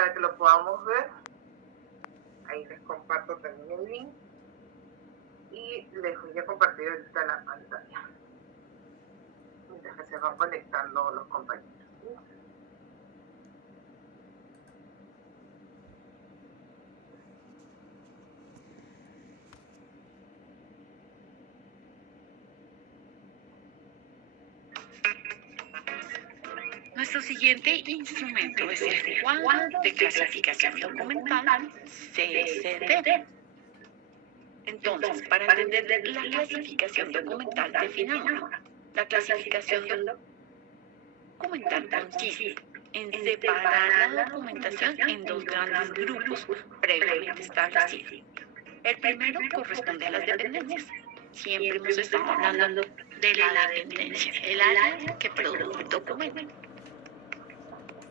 para que lo podamos ver. Ahí les comparto también el link y les voy a compartir ahorita la pantalla mientras que se van conectando los compañeros. Nuestro siguiente instrumento es el cuadro de clasificación documental CSD. Entonces, para entender la clasificación documental, definámosla. La clasificación documental consiste en separar la documentación en dos grandes grupos previamente establecidos. El primero corresponde a las dependencias. Siempre hemos estado hablando de la dependencia, el área que produjo el documento,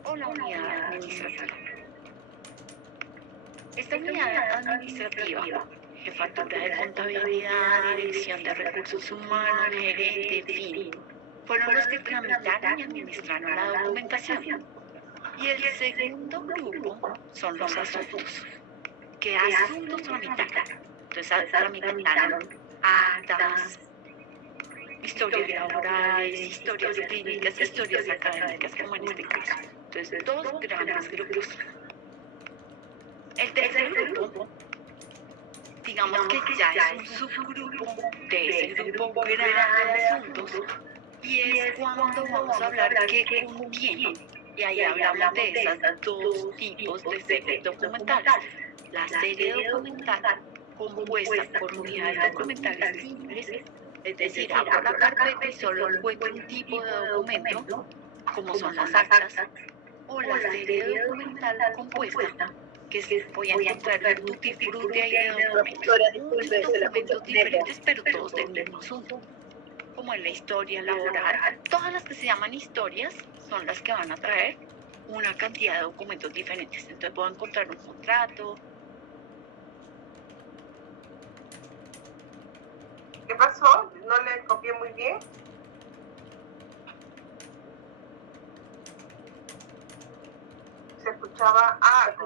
o la unidad administrativa. Esta unidad administrativa, jefatura de contabilidad, dirección de recursos humanos, gerente, en fin, fueron los que tramitaron y administraron la documentación. Y el segundo grupo son los asuntos. ¿Qué asuntos tramitaron? Entonces tramitaron actas, historias laborales, historias clínicas, historias académicas, como en este caso. Entonces, dos grandes grupos. El tercer grupo, digamos que ya es un subgrupo de ese grupo grande de asuntos, y es cuando vamos a hablar qué contiene. Y ahí hablamos de esos dos tipos de series documentales. La serie documental compuesta por unidades documentales simples, es decir, abro la carpeta y solo encuentro un tipo de documento, como son las actas, o la serie documental compuesta, que voy a encontrar un tutti frutti ahí de documentos, muchos documentos diferentes, pero todos del mismo asunto, como en la historia laboral. Todas las que se llaman historias son las que van a traer una cantidad de documentos diferentes. Entonces puedo encontrar un contrato. ¿Qué pasó? ¿No le copié muy bien? Se escuchaba...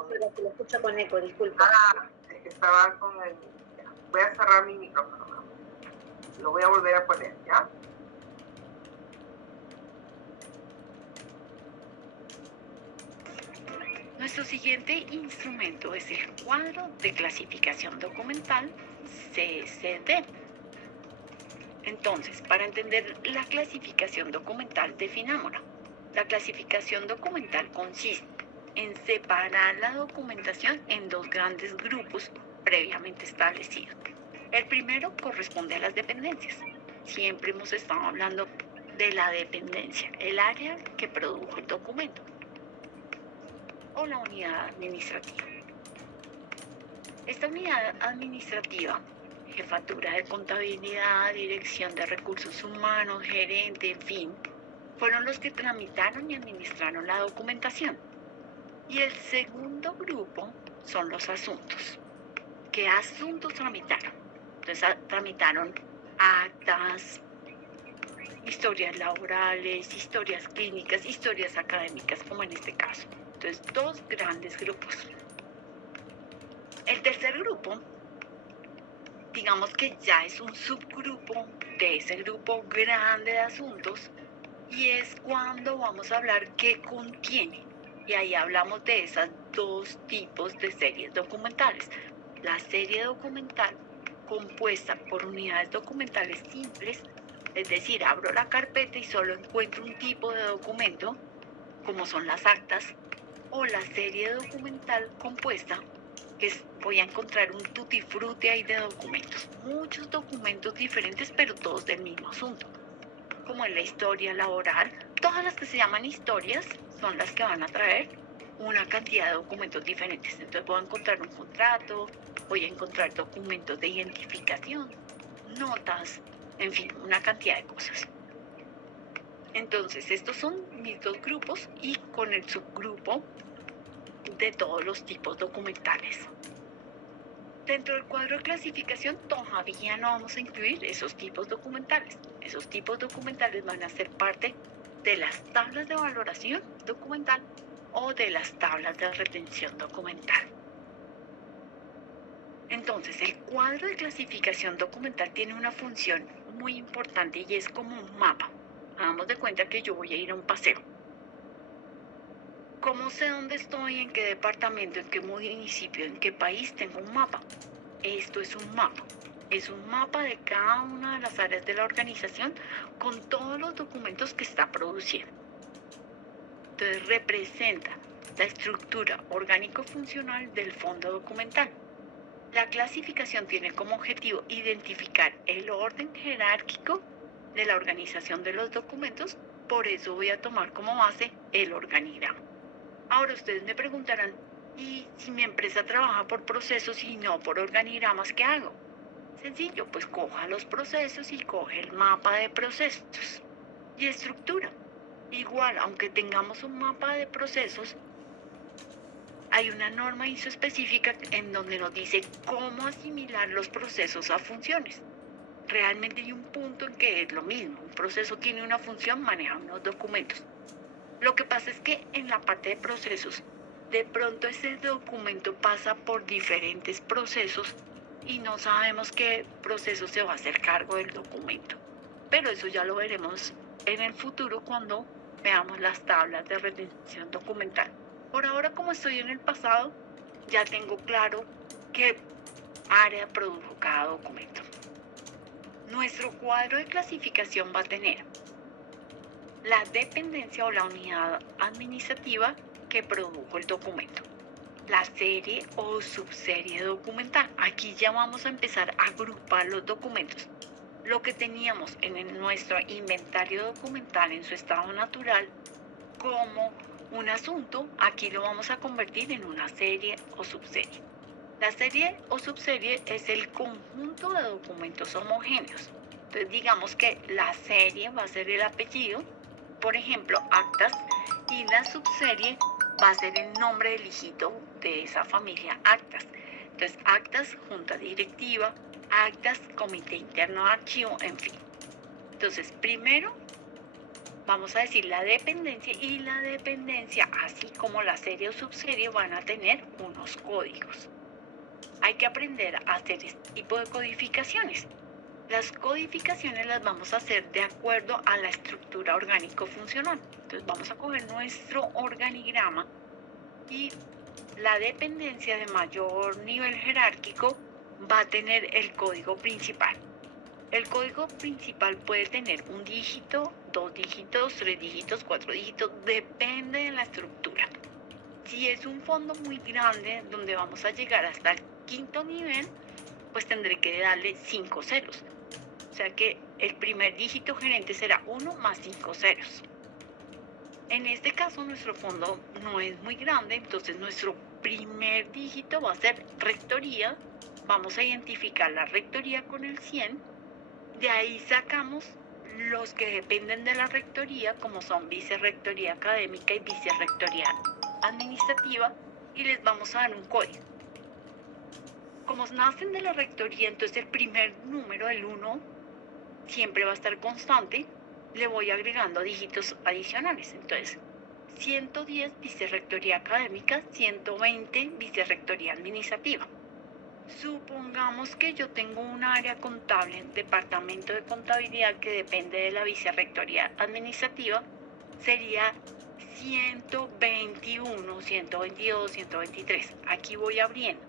Se lo escucho con eco, disculpa. Es que estaba con el... Voy a cerrar mi micrófono. Lo voy a volver a poner, ¿ya? Nuestro siguiente instrumento es el cuadro de clasificación documental CSD. Entonces, para entender la clasificación documental, definámosla. La clasificación documental consiste en separar la documentación en dos grandes grupos previamente establecidos. El primero corresponde a las dependencias. Siempre hemos estado hablando de la dependencia, el área que produjo el documento, o la unidad administrativa. Esta unidad administrativa, jefatura de contabilidad, dirección de recursos humanos, gerente, en fin, fueron los que tramitaron y administraron la documentación. Y el segundo grupo son los asuntos. ¿Qué asuntos tramitaron? Entonces tramitaron actas, historias laborales, historias clínicas, historias académicas, como en este caso. Entonces, dos grandes grupos. El tercer grupo, digamos que ya es un subgrupo de ese grupo grande de asuntos, y es cuando vamos a hablar qué contiene. Y ahí hablamos de esos dos tipos de series documentales. La serie documental compuesta por unidades documentales simples, es decir, abro la carpeta y solo encuentro un tipo de documento, como son las actas, o la serie documental compuesta, que voy a encontrar un tutti frutti ahí de documentos, muchos documentos diferentes, pero todos del mismo asunto, como en la historia laboral. Todas las que se llaman historias son las que van a traer una cantidad de documentos diferentes. Entonces puedo encontrar un contrato, voy a encontrar documentos de identificación, notas, en fin, una cantidad de cosas. Entonces, estos son mis dos grupos, y con el subgrupo de todos los tipos documentales. Dentro del cuadro de clasificación todavía no vamos a incluir esos tipos documentales. Esos tipos documentales van a ser parte de las tablas de valoración documental o de las tablas de retención documental. Entonces, el cuadro de clasificación documental tiene una función muy importante y es como un mapa. Hagamos de cuenta que yo voy a ir a un paseo. ¿Cómo sé dónde estoy, en qué departamento, en qué municipio, en qué país? Tengo un mapa. Esto es un mapa. Es un mapa de cada una de las áreas de la organización con todos los documentos que está produciendo. Entonces representa la estructura orgánico-funcional del fondo documental. La clasificación tiene como objetivo identificar el orden jerárquico de la organización de los documentos, por eso voy a tomar como base el organigrama. Ahora ustedes me preguntarán, ¿y si mi empresa trabaja por procesos y no por organigramas, qué hago? Sencillo, pues coja los procesos y coge el mapa de procesos y estructura. Igual, aunque tengamos un mapa de procesos, hay una norma ISO específica en donde nos dice cómo asimilar los procesos a funciones. Realmente hay un punto en que es lo mismo. Un proceso tiene una función, maneja unos documentos. Lo que pasa es que en la parte de procesos, de pronto ese documento pasa por diferentes procesos y no sabemos qué proceso se va a hacer cargo del documento. Pero eso ya lo veremos en el futuro cuando veamos las tablas de retención documental. Por ahora, como estoy en el pasado, ya tengo claro qué área produjo cada documento. Nuestro cuadro de clasificación va a tener la dependencia o la unidad administrativa que produjo el documento, la serie o subserie documental. Aquí ya vamos a empezar a agrupar los documentos. Lo que teníamos en nuestro inventario documental en su estado natural como un asunto, aquí lo vamos a convertir en una serie o subserie. La serie o subserie es el conjunto de documentos homogéneos. Entonces digamos que la serie va a ser el apellido, por ejemplo, actas, y la subserie va a ser el nombre del hijito de esa familia, actas. Entonces, actas, junta directiva, actas, comité interno de archivo, en fin. Entonces, primero vamos a decir la dependencia, y la dependencia, así como la serie o subserie, van a tener unos códigos. Hay que aprender a hacer este tipo de codificaciones. Las codificaciones las vamos a hacer de acuerdo a la estructura orgánico-funcional. Entonces vamos a coger nuestro organigrama y la dependencia de mayor nivel jerárquico va a tener el código principal. El código principal puede tener un dígito, 2 dígitos, 3 dígitos, 4 dígitos, depende de la estructura. Si es un fondo muy grande donde vamos a llegar hasta el 5.º nivel, pues tendré que darle 5 ceros. O sea que el primer dígito gerente será 1 más 5 ceros. En este caso nuestro fondo no es muy grande, entonces nuestro primer dígito va a ser rectoría. Vamos a identificar la rectoría con el 100. De ahí sacamos los que dependen de la rectoría, como son vicerrectoría académica y vicerrectoría administrativa, y les vamos a dar un código. Como nacen de la rectoría, entonces el primer número, el 1, siempre va a estar constante. Le voy agregando dígitos adicionales. Entonces, 110 vicerrectoría académica, 120 vicerrectoría administrativa. Supongamos que yo tengo un área contable, departamento de contabilidad, que depende de la vicerrectoría administrativa, sería 121, 122, 123. Aquí voy abriendo.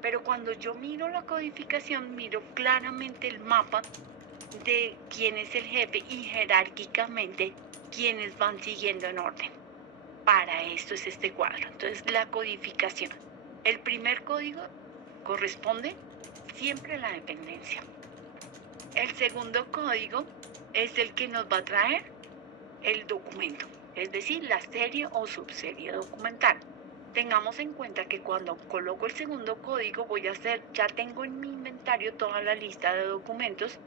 Pero cuando yo miro la codificación, miro claramente el mapa de quién es el jefe y jerárquicamente quiénes van siguiendo en orden. Para esto es este cuadro. Entonces, la codificación. El primer código corresponde siempre a la dependencia. El segundo código es el que nos va a traer el documento, es decir, la serie o subserie documental. Tengamos en cuenta que cuando coloco el segundo código ya tengo en mi inventario toda la lista de documentos,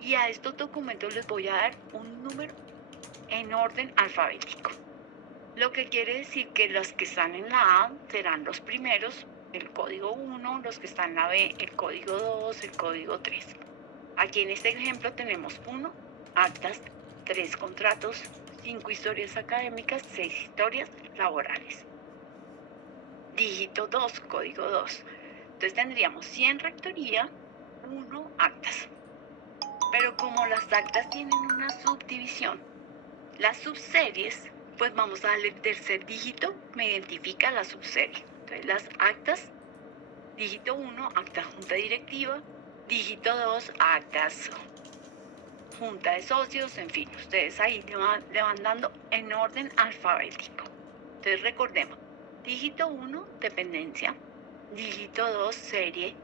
y a estos documentos les voy a dar un número en orden alfabético. Lo que quiere decir que los que están en la A serán los primeros, el código 1, los que están en la B, el código 2, el código 3. Aquí en este ejemplo tenemos 1, actas, 3 contratos, 5 historias académicas, 6 historias laborales. dígito 2, código 2. Entonces tendríamos 100 rectoría, 1 actas. Pero como las actas tienen una subdivisión, las subseries, pues vamos a darle el tercer dígito, me identifica la subserie. Entonces las actas, dígito 1, acta junta directiva, dígito 2, actas junta de socios, en fin, ustedes ahí le van dando en orden alfabético. Entonces recordemos, dígito 1, dependencia, dígito 2, serie,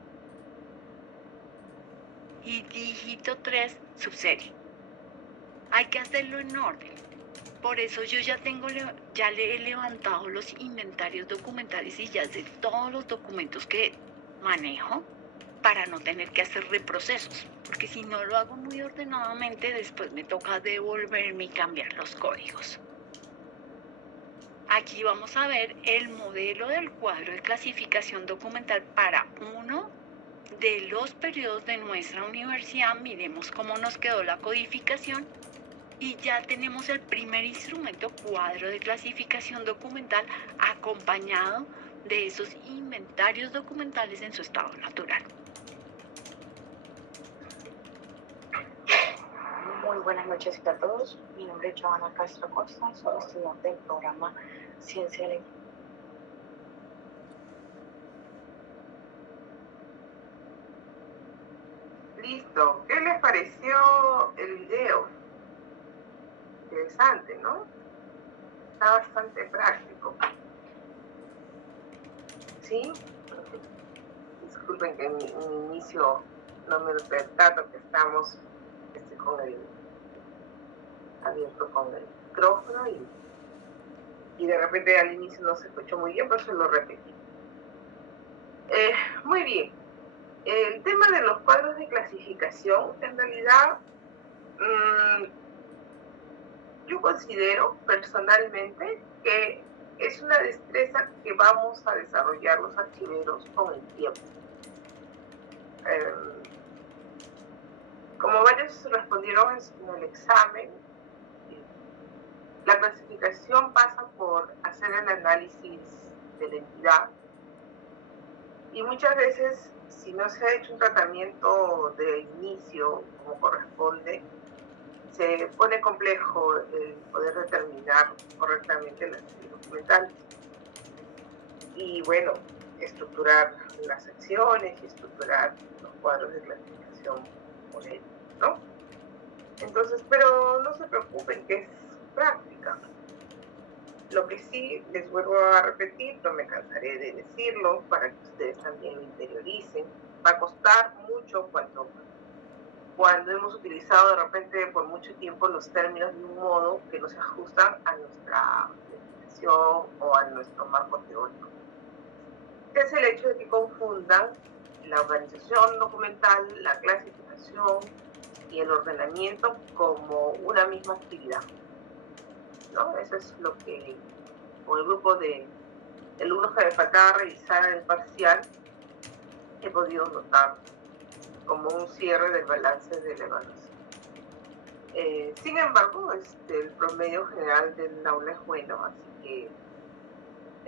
y dígito 3, subserie. Hay que hacerlo en orden. Por eso yo ya le he levantado los inventarios documentales y ya sé todos los documentos que manejo para no tener que hacer reprocesos. Porque si no lo hago muy ordenadamente, después me toca devolverme y cambiar los códigos. Aquí vamos a ver el modelo del cuadro de clasificación documental para uno de los periodos de nuestra universidad. Miremos cómo nos quedó la codificación y ya tenemos el primer instrumento, cuadro de clasificación documental, acompañado de esos inventarios documentales en su estado natural. Muy buenas noches a todos. Mi nombre es Joana Castro Costa, soy estudiante del programa Ciencia de Listo. ¿Qué les pareció el video? Interesante, ¿no? Está bastante práctico. ¿Sí? Disculpen que en mi inicio no me percato que estamos abierto con el micrófono y de repente al inicio no se escuchó muy bien, por eso lo repetí. Muy bien. El tema de los cuadros de clasificación, en realidad, yo considero personalmente que es una destreza que vamos a desarrollar los archiveros con el tiempo. Como varios respondieron en el examen, la clasificación pasa por hacer el análisis de la entidad y muchas veces, si no se ha hecho un tratamiento de inicio como corresponde, se pone complejo el poder determinar correctamente las series documentales. Y bueno, estructurar las secciones y estructurar los cuadros de clasificación por él, ¿no? Entonces, pero no se preocupen que es práctica. Lo que sí les vuelvo a repetir, no me cansaré de decirlo para que ustedes también lo interioricen. Va a costar mucho cuando hemos utilizado de repente por mucho tiempo los términos de un modo que no se ajustan a nuestra definición o a nuestro marco teórico. Es el hecho de que confundan la organización documental, la clasificación y el ordenamiento como una misma actividad, ¿no? Eso es lo que con el grupo de alumnos que me faltaba revisar en el parcial he podido notar como un cierre del balance de la evaluación. Sin embargo, el promedio general del aula es bueno, así que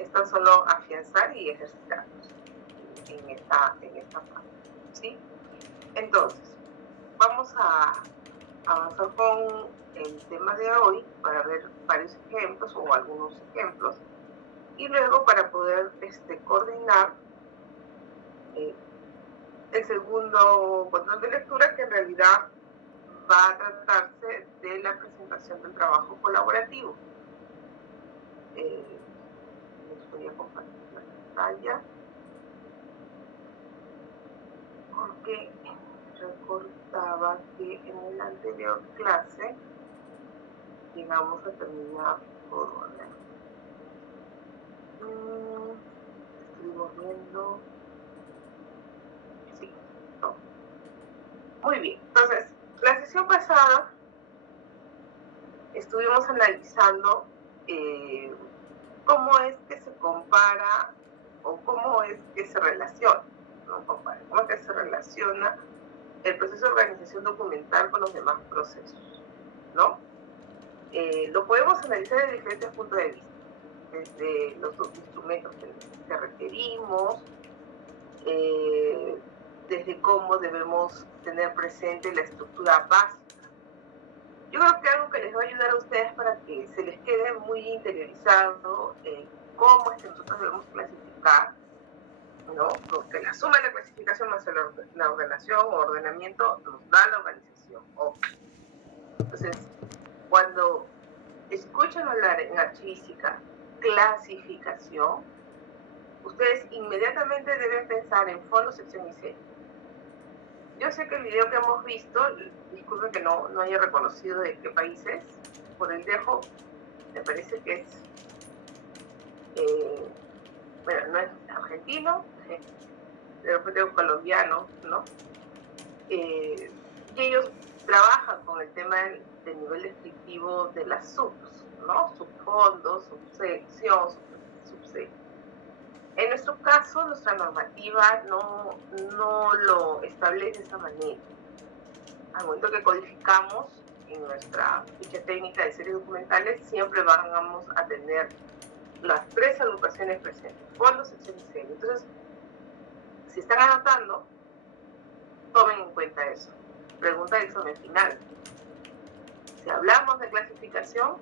es tan solo afianzar y ejercitarnos en esta parte, ¿sí? Entonces, vamos a avanzar con el tema de hoy para ver varios ejemplos o algunos ejemplos y luego para poder coordinar el segundo control de lectura, que en realidad va a tratarse de la presentación del trabajo colaborativo. Les voy a compartir la pantalla porque recordaba que en la anterior clase llegamos a terminar por orden. Estuvimos viendo. Sí, no. Muy bien, entonces la sesión pasada estuvimos analizando cómo es que se compara o cómo es que se relaciona, no compara, cómo es que se relaciona el proceso de organización documental con los demás procesos, ¿no? Lo podemos analizar desde diferentes puntos de vista. desde los instrumentos que requerimos, desde cómo debemos tener presente la estructura básica. Yo creo que algo que les va a ayudar a ustedes para que se les quede muy interiorizado cómo es que nosotros debemos clasificar, ¿no? Porque la suma de la clasificación más la ordenación o ordenamiento nos da la organización. Entonces, cuando escuchan hablar en archivística clasificación, ustedes inmediatamente deben pensar en fondo, sección y serie. Yo sé que el video que hemos visto, disculpen que no haya reconocido de qué país es, por el dejo, me parece que es, bueno, no es argentino, de repente es colombiano, ¿no? Y ellos trabajan con el tema del nivel descriptivo de las subs, ¿no? Subfondos, subsección, subsección. En nuestro caso, nuestra normativa no lo establece de esa manera. Al momento que codificamos en nuestra ficha técnica de series documentales, siempre vamos a tener las 3 agrupaciones presentes, fondo, sección y serie. Entonces, si están anotando, tomen en cuenta eso. Pregunta del examen final. Si hablamos de clasificación,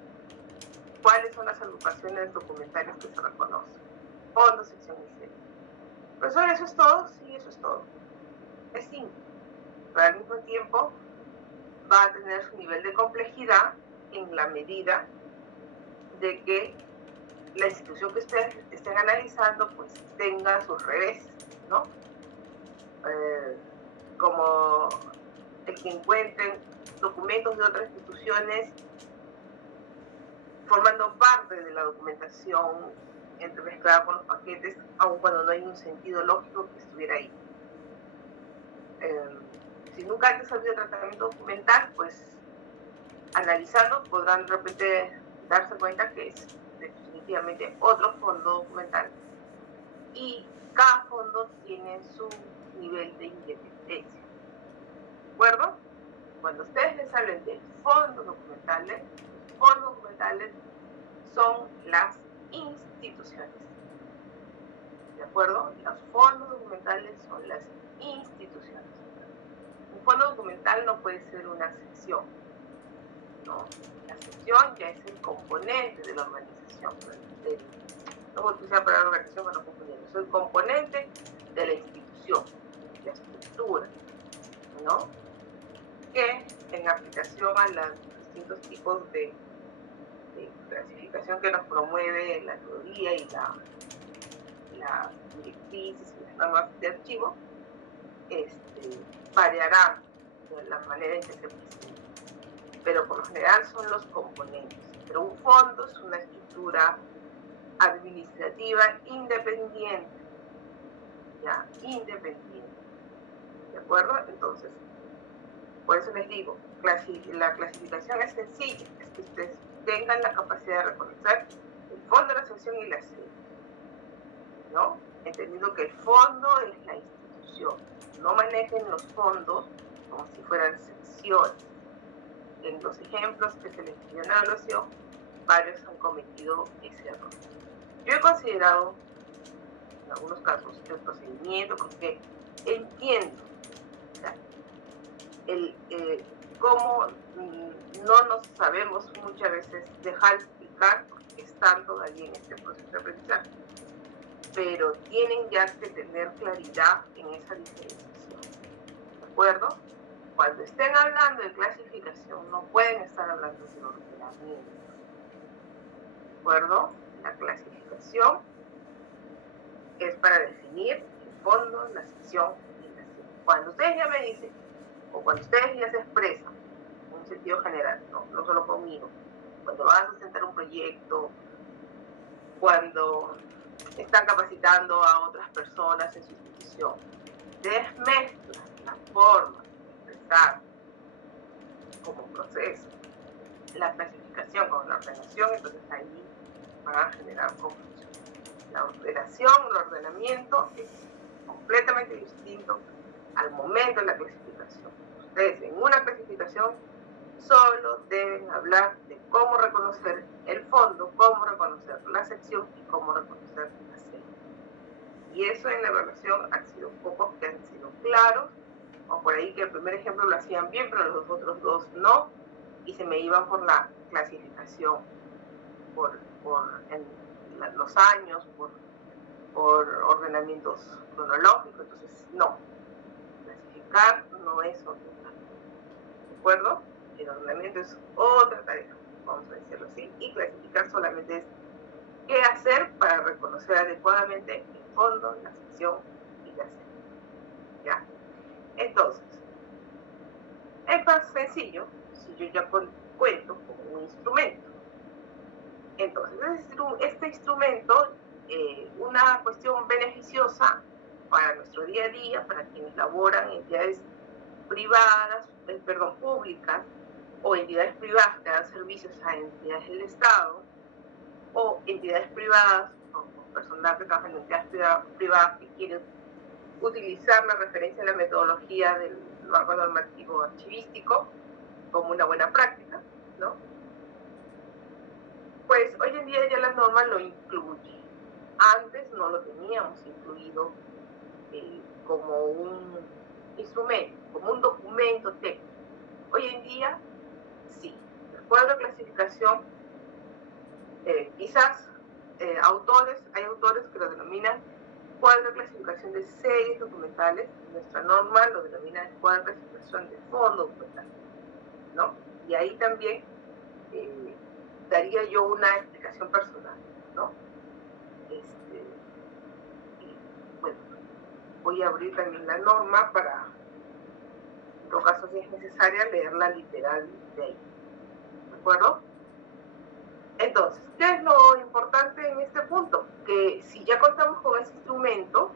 ¿cuáles son las agrupaciones documentales que se reconocen? Fondo, sección y serie. Profesor, ¿eso es todo? Sí, eso es todo. Es simple, pero al mismo tiempo va a tener su nivel de complejidad en la medida de que la institución que ustedes estén analizando pues tenga sus reveses, ¿no? Como el que encuentren documentos de otras instituciones formando parte de la documentación entremezclada con los paquetes, aun cuando no hay un sentido lógico que estuviera ahí. Si nunca antes ha habido tratamiento documental, pues analizando podrán de repente darse cuenta que es definitivamente otro fondo documental y cada fondo tiene su nivel de independencia. ¿De acuerdo? Cuando ustedes les hablen de fondos documentales son las instituciones. ¿De acuerdo? Los fondos documentales son las instituciones. Un fondo documental no puede ser una sección, ¿no? La sección ya es el componente de la organización. No voy a utilizar la palabra organización para no confundir. Es el componente de la institución, la estructura, ¿no? Que en aplicación a los distintos tipos de clasificación que nos promueve la teoría y las directrices y las normas de archivo, variará de la manera en que se presenta. Pero por lo general son los componentes. Pero un fondo es una estructura administrativa independiente. ¿Ya? Independiente. ¿De acuerdo? Entonces, por eso les digo, la clasificación es sencilla, es que ustedes tengan la capacidad de reconocer el fondo, la sección y la serie, ¿no? Entendiendo que el fondo es la institución. No manejen los fondos como si fueran secciones. En los ejemplos que se les pidió en la evaluación, varios han cometido ese error. Yo he considerado, en algunos casos, el procedimiento porque entiendo, ¿ya? Cómo no nos sabemos muchas veces dejar explicar porque están todavía en este proceso de aprendizaje, pero tienen ya que tener claridad en esa diferenciación, ¿de acuerdo? Cuando estén hablando de clasificación no pueden estar hablando de ordenamiento, ¿de acuerdo? La clasificación es para definir el fondo, la sección y la serie. Cuando ustedes ya me dicen, o cuando ustedes ya se expresan en un sentido general, no solo conmigo, cuando van a sustentar un proyecto, cuando están capacitando a otras personas en su institución, desmezclan la forma de expresar como proceso la clasificación con la ordenación, entonces ahí van a generar confusión. La ordenación, el ordenamiento es completamente distinto al momento de la clasificación. Ustedes en una clasificación Solo deben hablar de cómo reconocer el fondo, cómo reconocer la sección y cómo reconocer la serie. Y eso en la evaluación han sido pocos que han sido claros, o por ahí que el primer ejemplo lo hacían bien, pero los otros dos no, y se me iban por la clasificación, por los años, por ordenamientos cronológicos. Entonces, no, clasificar no es ordenar, ¿de acuerdo? El ordenamiento es otra tarea, vamos a decirlo así, y clasificar solamente es qué hacer para reconocer adecuadamente el fondo, la sección y la serie. ¿Ya? Entonces, es más sencillo si yo ya cuento con un instrumento. Entonces, este instrumento, una cuestión beneficiosa para nuestro día a día, para quienes laboran en entidades privadas, públicas, o entidades privadas que dan servicios a entidades del Estado, o entidades privadas, o personal que trabaja en entidades privadas que quieren utilizar la referencia a la metodología del marco normativo archivístico como una buena práctica, ¿no? Pues hoy en día ya la norma lo incluye. Antes no lo teníamos incluido como un instrumento, como un documento técnico. Hoy en día, sí. De acuerdo a clasificación, quizás hay autores que lo denominan cuadro de clasificación de series documentales. Nuestra norma lo denomina cuadro de clasificación de fondo documental, ¿no? Y ahí también daría yo una explicación personal, ¿no? Bueno, voy a abrir también la norma para, en todo caso, si es necesaria, leerla literal de ahí, ¿de acuerdo? Entonces, ¿qué es lo importante en este punto? Que si ya contamos con ese instrumento,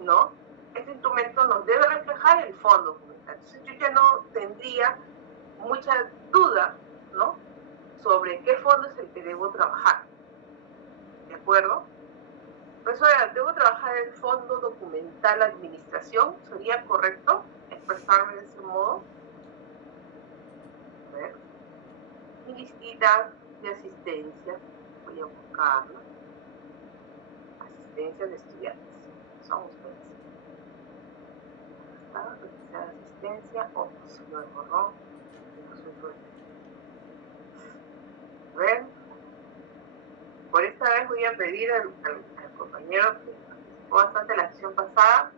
¿no? Este instrumento nos debe reflejar el fondo documental. Entonces, yo ya no tendría mucha duda, ¿no? Sobre qué fondo es el que debo trabajar, ¿de acuerdo? Profesora, ¿debo trabajar el fondo documental administración? ¿Sería correcto expresarme de ese modo? A ver. Mi listita de asistencia, voy a buscarla. Asistencia de estudiantes. Son ustedes. Está, revisar asistencia. Oh, se me borró. A ver. Por esta vez voy a pedir al compañero que participó bastante en la sesión pasada.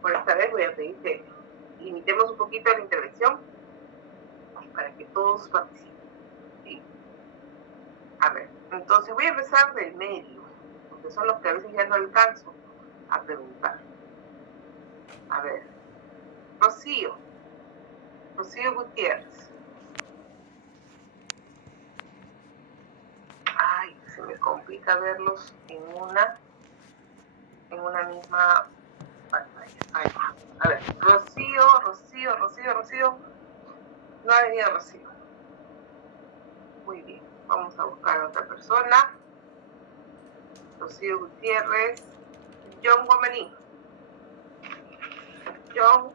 Por esta vez voy a pedir que limitemos un poquito la intervención para que todos participen. ¿Sí? A ver, entonces voy a empezar del medio, porque son los que a veces ya no alcanzo a preguntar. A ver, Rocío Gutiérrez. Ay, se me complica verlos en una misma pantalla. Ahí va. A ver, Rocío. No ha venido Rocío. Muy bien, vamos a buscar a otra persona. Rocío Gutiérrez. John Guamaní. John.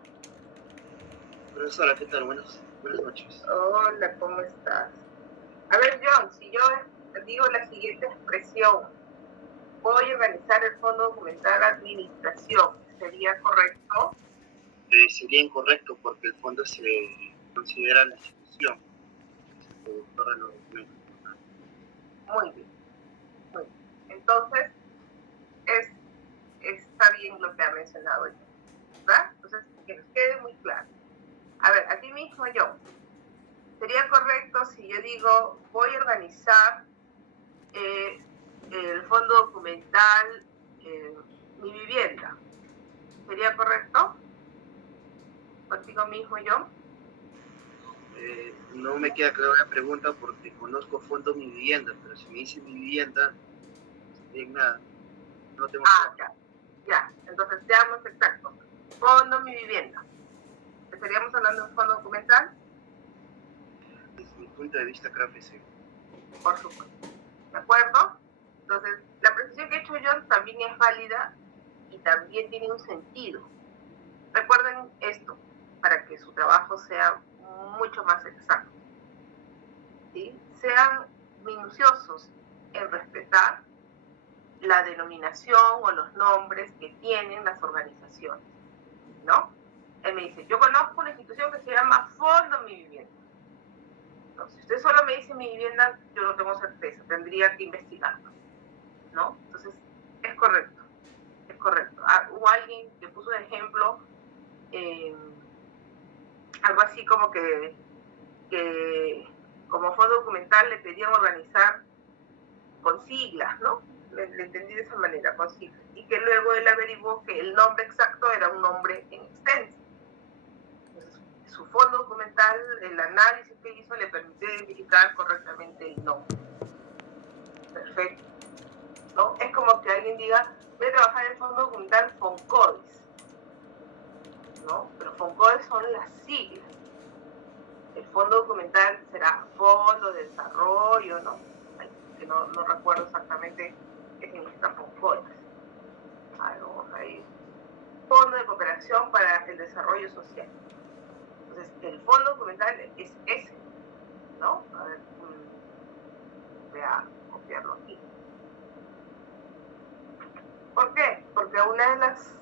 Profesora, ¿qué tal? Buenas noches. Hola, ¿cómo estás? A ver, John, si yo digo la siguiente expresión, voy a organizar el fondo documental administración, ¿sería correcto? Sería incorrecto porque el fondo se considera la institución, es el productor de los documentos. Muy bien. Entonces, está bien lo que ha mencionado, ¿verdad? Entonces, que nos quede muy claro. A ver, a ti mismo, John, ¿sería correcto si yo digo, voy a organizar el fondo documental mi vivienda? ¿Sería correcto? ¿Contigo mismo, John? No me queda clara la pregunta porque conozco fondo mi vivienda, pero si me dice mi vivienda, bien nada, no tengo ya, entonces seamos exactos. Fondo mi vivienda. ¿Estaríamos hablando de un fondo documental? Desde mi punto de vista creo que sí. Por supuesto. ¿De acuerdo? Entonces, la precisión que he hecho yo también es válida y también tiene un sentido. Recuerden esto, para que su trabajo sea mucho más exactos. ¿Sí? Sean minuciosos en respetar la denominación o los nombres que tienen las organizaciones, ¿no? Él me dice, yo conozco una institución que se llama Fondo Mi Vivienda. No, si usted solo me dice Mi Vivienda, yo no tengo certeza, tendría que investigarlo, ¿no? Entonces, es correcto, es correcto. Hubo alguien que puso de ejemplo algo así como que como fondo documental le pedían organizar con siglas, ¿no? Le entendí de esa manera, con siglas. Y que luego él averiguó que el nombre exacto era un nombre en extenso. Entonces, su fondo documental, el análisis que hizo, le permitió identificar correctamente el nombre. Perfecto. ¿No? Es como que alguien diga, voy a trabajar en el fondo documental FONCODES, ¿no? Pero FONCODES son las siglas. El fondo documental será Fondo de Desarrollo, ¿no? Que no recuerdo exactamente qué significa FONCODES. Vamos ahí. Fondo de Cooperación para el Desarrollo Social. Entonces, el fondo documental es ese, ¿no? A ver, voy a copiarlo aquí. ¿Por qué? Porque una de las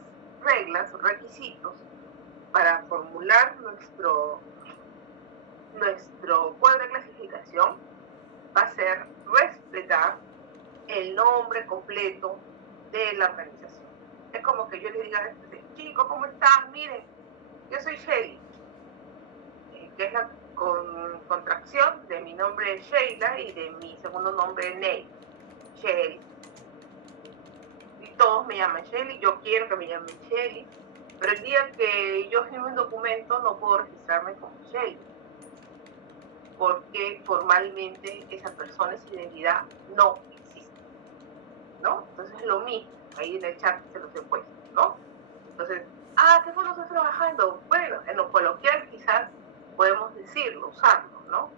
reglas o requisitos para formular nuestro cuadro de clasificación va a ser respetar el nombre completo de la organización. Es como que yo le diga a este chico, ¿cómo estás? Miren, yo soy Shelly, que es la contracción de mi nombre Sheila y de mi segundo nombre Ney, Shelly. Y todos me llaman Shelly, yo quiero que me llamen Shelly, pero el día que yo firme un documento no puedo registrarme como Shelly, porque formalmente esa persona, esa identidad no existe, ¿no? Entonces es lo mismo, ahí en el chat se los he puesto, ¿no? Entonces, ¿qué fondo estás trabajando? Bueno, en lo coloquial quizás podemos decirlo, usarlo, ¿no?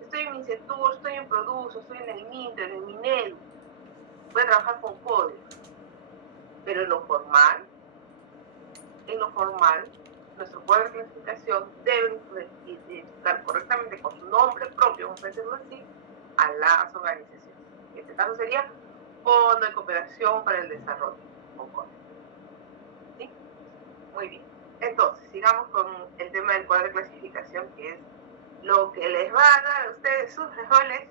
Estoy en Mincetur, estoy en Produce, estoy en el Mintre, en el Minedu, voy a trabajar con código. Pero en lo formal, nuestro cuadro de clasificación debe identificar correctamente con su nombre propio, vamos a decirlo así, a las organizaciones. En este caso sería Fondo de Cooperación para el Desarrollo, ¿sí? Muy bien. Entonces, sigamos con el tema del cuadro de clasificación, que es lo que les va a dar a ustedes sus roles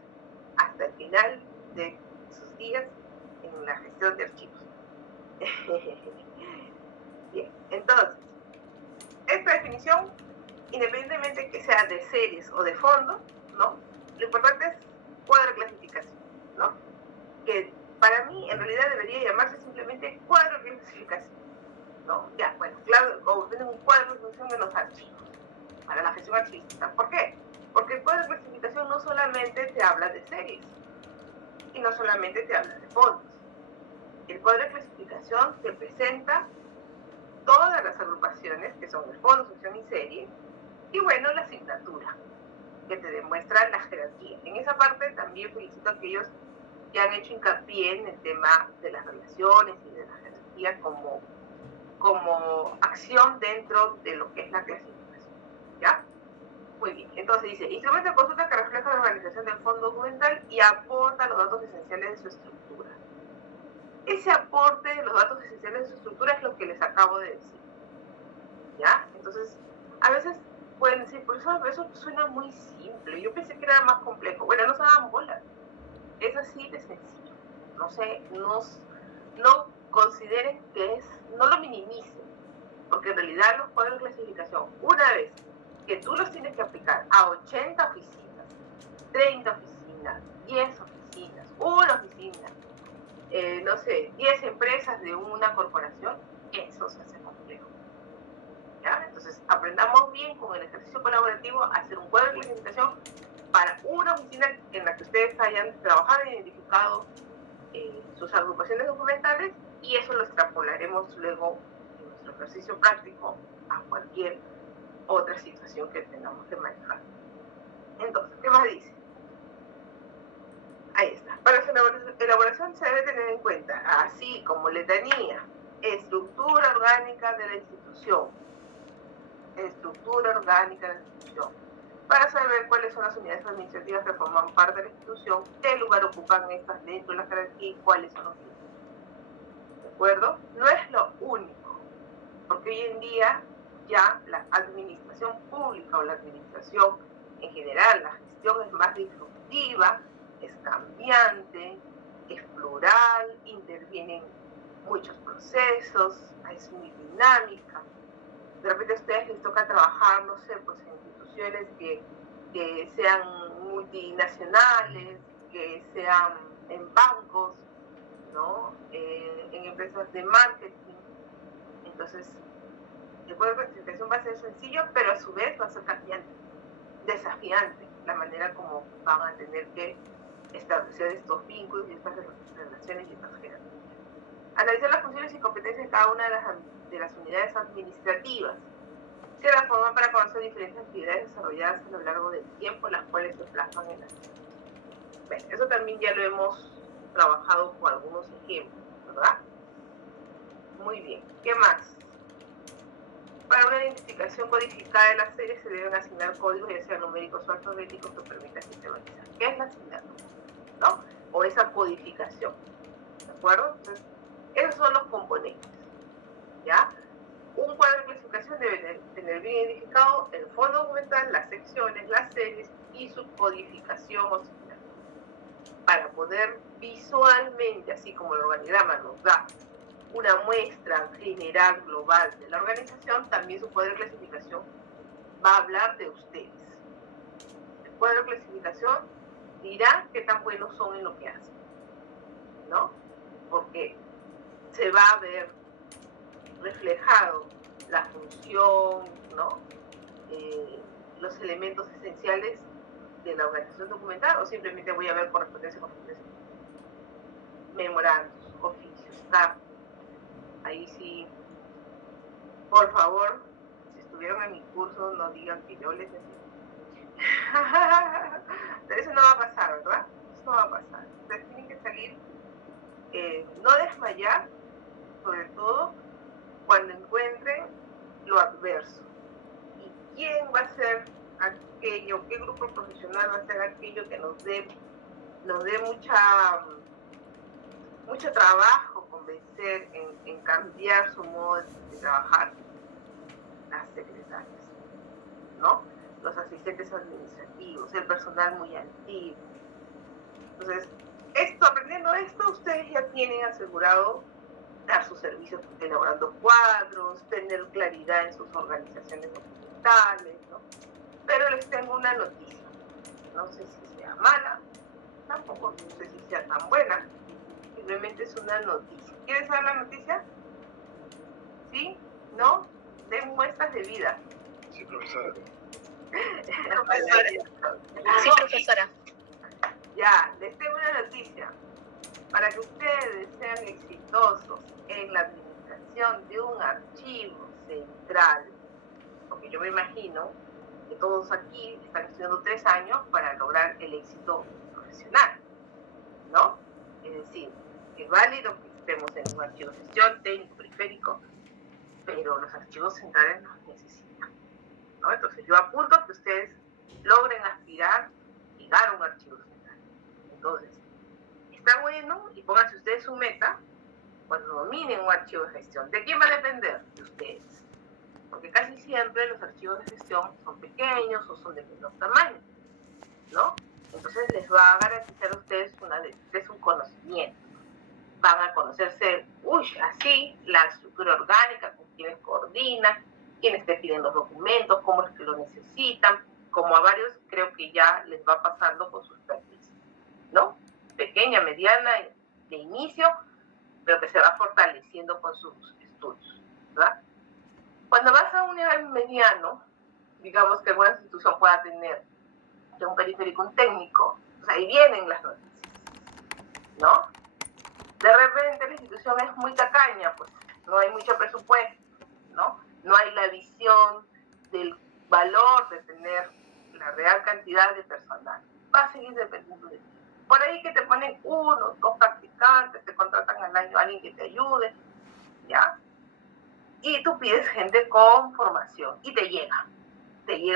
hasta el final de sus días en la gestión de archivos. Bien, entonces, esta definición, independientemente que sea de series o de fondo, ¿no? Lo importante es cuadro de clasificación, ¿no? Que para mí en realidad debería llamarse simplemente cuadro de clasificación, ¿no? Ya, bueno, claro, o tener un cuadro de clasificación de los archivos, para la gestión archivística. ¿Por qué? Porque el cuadro de clasificación no solamente te habla de series, y no solamente te habla de fondos. El cuadro de clasificación te presenta todas las agrupaciones que son el fondo, sección y serie, y bueno, la asignatura, que te demuestra la jerarquía. En esa parte también felicito a aquellos que han hecho hincapié en el tema de las relaciones y de la jerarquía como acción dentro de lo que es la clasificación, ¿ya? Muy bien, entonces dice, instrumento de consulta que refleja la organización del fondo documental y aporta los datos esenciales de su estructura. Ese aporte de los datos esenciales de su estructura es lo que les acabo de decir, ¿ya? Entonces, a veces pueden decir, por eso suena muy simple, yo pensé que era más complejo. Bueno, no se hagan bolas, es así de sencillo. No consideren que no lo minimicen, porque en realidad los cuadros de clasificación, una vez que tú los tienes que aplicar a 80 oficinas, 30 oficinas, 10 oficinas, una oficina, 10 empresas de una corporación, eso se hace complejo, ¿ya? Entonces, aprendamos bien con el ejercicio colaborativo a hacer un cuadro de clasificación para una oficina en la que ustedes hayan trabajado e identificado sus agrupaciones documentales, y eso lo extrapolaremos luego en nuestro ejercicio práctico a cualquier otra situación que tengamos que manejar. Entonces, ¿qué más dice? Ahí está. Para su elaboración se debe tener en cuenta, así como letanía, estructura orgánica de la institución, estructura orgánica de la institución, para saber cuáles son las unidades administrativas que forman parte de la institución, qué lugar ocupan estas dentro de la jerarquía y cuáles son los títulos. ¿De acuerdo? No es lo único, porque hoy en día ya la administración pública o la administración en general, la gestión es más disruptiva, es cambiante, es plural, intervienen muchos procesos, es muy dinámica. De repente a ustedes les toca trabajar, no sé, pues en instituciones que sean multinacionales, que sean en bancos, ¿no? En empresas de marketing. Entonces, el cuadro de clasificación va a ser sencillo, pero a su vez va a ser desafiante la manera como van a tener que establecer estos vínculos y estas relaciones y estas jerarquías. Analizar las funciones y competencias de cada una de las unidades administrativas que la forman para conocer diferentes actividades desarrolladas a lo largo del tiempo, las cuales se plasman en la ciencia. Bueno, eso también ya lo hemos trabajado con algunos ejemplos, ¿verdad? Muy bien. ¿Qué más? Para una identificación codificada de las series se deben asignar códigos, ya sean numéricos o alfabéticos, que permitan sistematizar. ¿Qué es la asignatura? ¿No? O esa codificación. ¿De acuerdo? Entonces, esos son los componentes. ¿Ya? Un cuadro de clasificación debe tener bien identificado el fondo documental, las secciones, las series y su codificación o asignatura. Para poder visualmente, así como el organigrama nos da una muestra general global de la organización, también su cuadro de clasificación va a hablar de ustedes. El cuadro de clasificación dirá qué tan buenos son en lo que hacen, ¿no? Porque se va a ver reflejado la función, ¿no? Los elementos esenciales de la organización documental, o simplemente voy a ver correspondencia, memorandos, oficios, cartas. Ahí sí, por favor, si estuvieron en mi curso, no digan que yo les enseñé. Pero eso no va a pasar, ¿verdad? Eso no va a pasar. Ustedes tienen que salir, no desmayar, sobre todo cuando encuentren lo adverso. ¿Y quién va a ser aquello? ¿Qué grupo profesional va a ser aquello que nos dé mucho trabajo convencer en cambiar su modo de trabajar? Las secretarias, ¿no? Los asistentes administrativos, el personal muy antiguo. Entonces, aprendiendo esto, ustedes ya tienen asegurado dar sus servicios elaborando cuadros, tener claridad en sus organizaciones documentales, ¿no? Pero les tengo una noticia. No sé si sea mala, tampoco sé si sea tan buena, simplemente es una noticia. ¿Quieres saber la noticia? ¿Sí? ¿No? Den muestras de vida. Sí, profesora. Sí, profesora. Ya, les tengo una noticia. Para que ustedes sean exitosos en la administración de un archivo central, porque yo me imagino que todos aquí están estudiando 3 años para lograr el éxito profesional, ¿no? Es decir, es válido que estemos en un archivo de gestión, técnico, periférico, pero los archivos centrales nos necesitan, ¿no? Entonces yo apunto a que ustedes logren aspirar y llegar a un archivo central. Entonces, está bueno y pónganse ustedes su meta cuando dominen un archivo de gestión. ¿De quién va a depender? De ustedes. Porque casi siempre los archivos de gestión son pequeños o son de menor tamaño, ¿no? Entonces les va a garantizar a ustedes un conocimiento. Van a conocerse, así, la estructura orgánica, con quienes coordinan, quienes te piden los documentos, cómo es que lo necesitan, como a varios creo que ya les va pasando con sus prácticas, ¿no? Pequeña, mediana, de inicio, pero que se va fortaleciendo con sus estudios, ¿verdad? Cuando vas a un nivel mediano, digamos que alguna institución pueda tener de un periférico, un técnico, pues ahí vienen las noticias, ¿no? De repente la institución es muy tacaña, pues no hay mucho presupuesto, ¿no? No hay la visión del valor de tener la real cantidad de personal. Va a seguir dependiendo de ti. Por ahí que te ponen 1, 2 practicantes, te contratan al año a alguien que te ayude, ¿ya? y tú pides gente con formación y te llega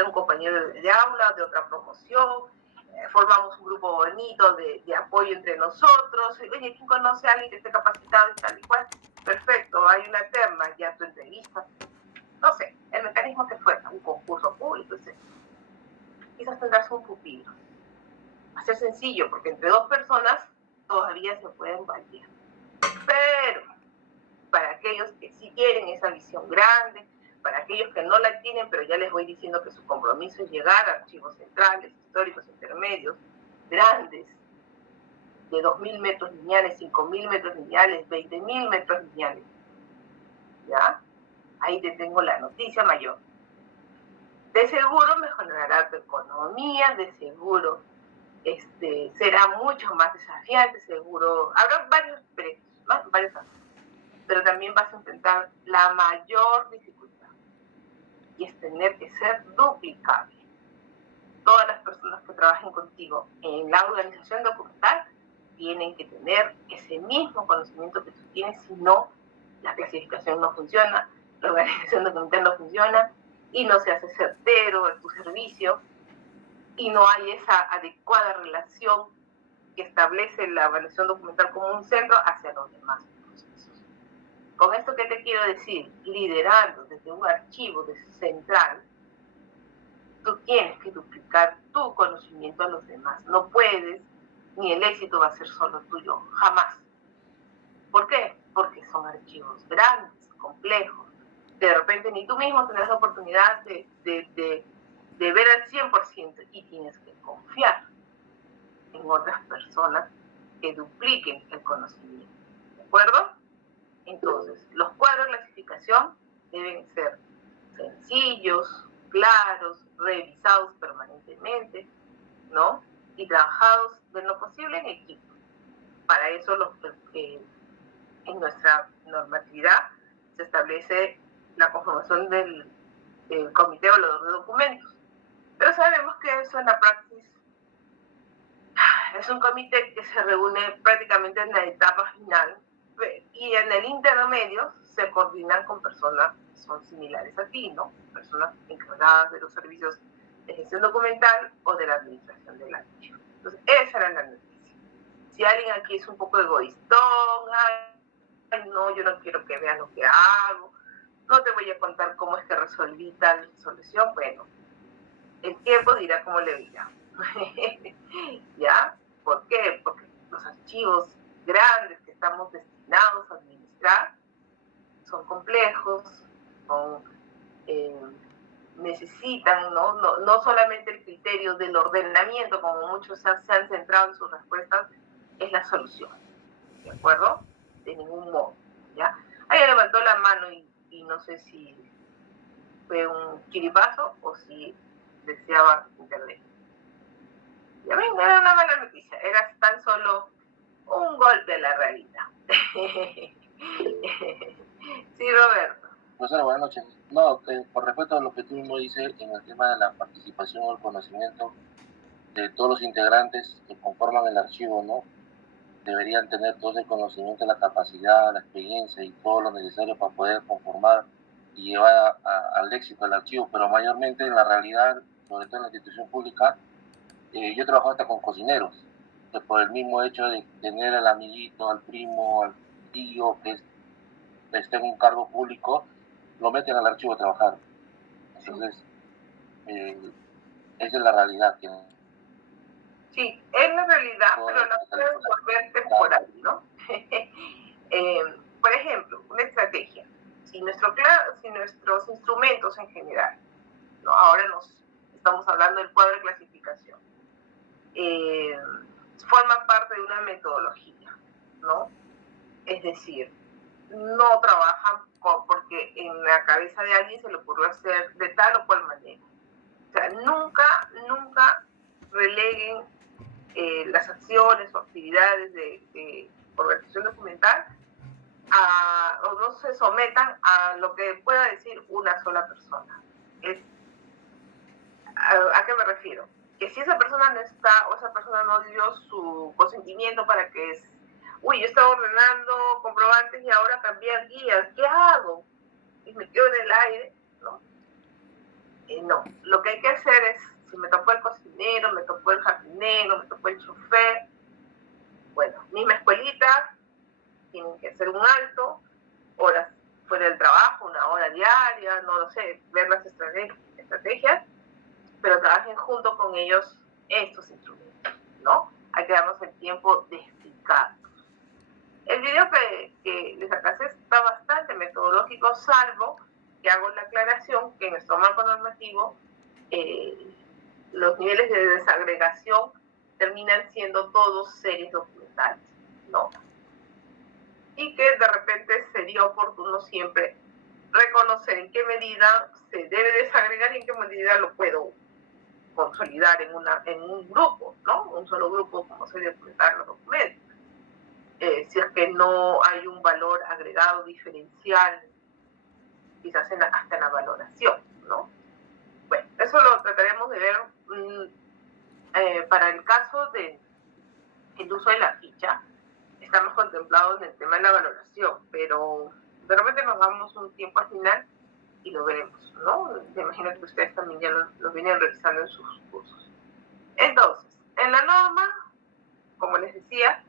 un compañero de aula, de otra promoción, formamos un grupo bonito de apoyo entre nosotros. Oye, ¿quién conoce a alguien que esté capacitado y tal y cual? Perfecto, hay una terna, ya tu entrevista. No sé, el mecanismo que fuera, un concurso público, etc. Quizás tendrás un pupilo. Va a ser sencillo, porque entre dos personas todavía se pueden valer. Pero para aquellos que sí quieren esa visión grande, para aquellos que no la tienen, pero ya les voy diciendo que su compromiso es llegar a archivos centrales, históricos, intermedios, grandes, de 2.000 metros lineales, 5.000 metros lineales, 20.000 metros lineales. ¿Ya? Ahí te tengo la noticia mayor. De seguro mejorará tu economía, de seguro será mucho más desafiante, seguro habrá varios precios, ¿no? Varios aspectos, pero también vas a enfrentar la mayor dificultad, y es tener que ser duplicable. Todas las personas que trabajen contigo en la organización documental tienen que tener ese mismo conocimiento que tú tienes, si no, la clasificación no funciona, la organización documental no funciona, y no se hace certero en tu servicio, y no hay esa adecuada relación que establece la evaluación documental como un centro hacia los demás procesos. Con esto, ¿qué te quiero decir? Liderando desde un archivo central, tú tienes que duplicar tu conocimiento a los demás. No puedes, ni el éxito va a ser solo tuyo, jamás. ¿Por qué? Porque son archivos grandes, complejos. De repente ni tú mismo tendrás la oportunidad de ver al 100%, y tienes que confiar en otras personas que dupliquen el conocimiento. ¿De acuerdo? Entonces, los cuadros de clasificación deben ser sencillos, claros, revisados permanentemente, ¿no? Y trabajados de lo posible en equipo. Para eso en nuestra normatividad se establece la conformación del comité evaluador de documentos. Pero sabemos que eso en la praxis es un comité que se reúne prácticamente en la etapa final, y en el intermedio se coordinan con personas que son similares a ti, ¿no? Personas encargadas de los servicios de gestión documental o de la administración del archivo. Entonces, esa era la noticia. Si alguien aquí es un poco egoístón, ay, no, yo no quiero que vean lo que hago, no te voy a contar cómo es que resolví tal solución, bueno, el tiempo dirá cómo le dirá. ¿Ya? ¿Por qué? Porque los archivos grandes que estamos destinados a administrar son complejos, necesitan no solamente el criterio del ordenamiento, como muchos se han centrado en sus respuestas, es la solución. ¿De acuerdo? De ningún modo. ¿Ya? Ahí levantó la mano y no sé si fue un chiripazo o si deseaba intervenir. Ya ven, no era una mala noticia, era tan solo un golpe a la realidad. Sí, Roberto. Profesora, buenas noches. No, por respecto a lo que tú mismo dices en el tema de la participación o el conocimiento de todos los integrantes que conforman el archivo, ¿no? Deberían tener todo el conocimiento, la capacidad, la experiencia y todo lo necesario para poder conformar y llevar al éxito el archivo, pero mayormente en la realidad, sobre todo en la institución pública, yo he trabajado hasta con cocineros, que por el mismo hecho de tener al amiguito, al primo, al tío que esté en un cargo público, lo meten al archivo a trabajar. Entonces, esa es la realidad. Sí, es la realidad, pero no puede volver temporal, ¿no? Por ejemplo, una estrategia. Si nuestros instrumentos en general, ¿no? Ahora estamos hablando del cuadro de clasificación, forman parte de una metodología, ¿no? Es decir, no trabajan porque en la cabeza de alguien se le ocurrió hacer de tal o cual manera. O sea, nunca releguen las acciones o actividades de organización documental o no se sometan a lo que pueda decir una sola persona. ¿A qué me refiero? Que si esa persona no está o esa persona no dio su consentimiento para que yo estaba ordenando comprobantes y ahora cambié guías, ¿qué hago? y metido en el aire, ¿no? No, lo que hay que hacer es, si me tocó el cocinero, me tocó el jardinero, me tocó el chofer, bueno, misma escuelita, tienen que hacer un alto, horas fuera del trabajo, una hora diaria, no lo sé, ver las estrategias, pero trabajen junto con ellos estos instrumentos, ¿no? Hay que darnos el tiempo de explicarlos. El video que les acabé está bastante metodológico, salvo que hago la aclaración que en nuestro marco normativo los niveles de desagregación terminan siendo todos series documentales, ¿no? Y que de repente sería oportuno siempre reconocer en qué medida se debe desagregar y en qué medida lo puedo consolidar en un grupo, ¿no? Un solo grupo, como se debe documentar los documentos. Si es que no hay un valor agregado diferencial, quizás hasta en la valoración, ¿no? Bueno, eso lo trataremos de ver para el caso del uso de la ficha. Estamos contemplados en el tema de la valoración, pero de repente nos damos un tiempo al final y lo veremos, ¿no? Me imagino que ustedes también ya lo vienen revisando en sus cursos. Entonces, en la norma, como les decía,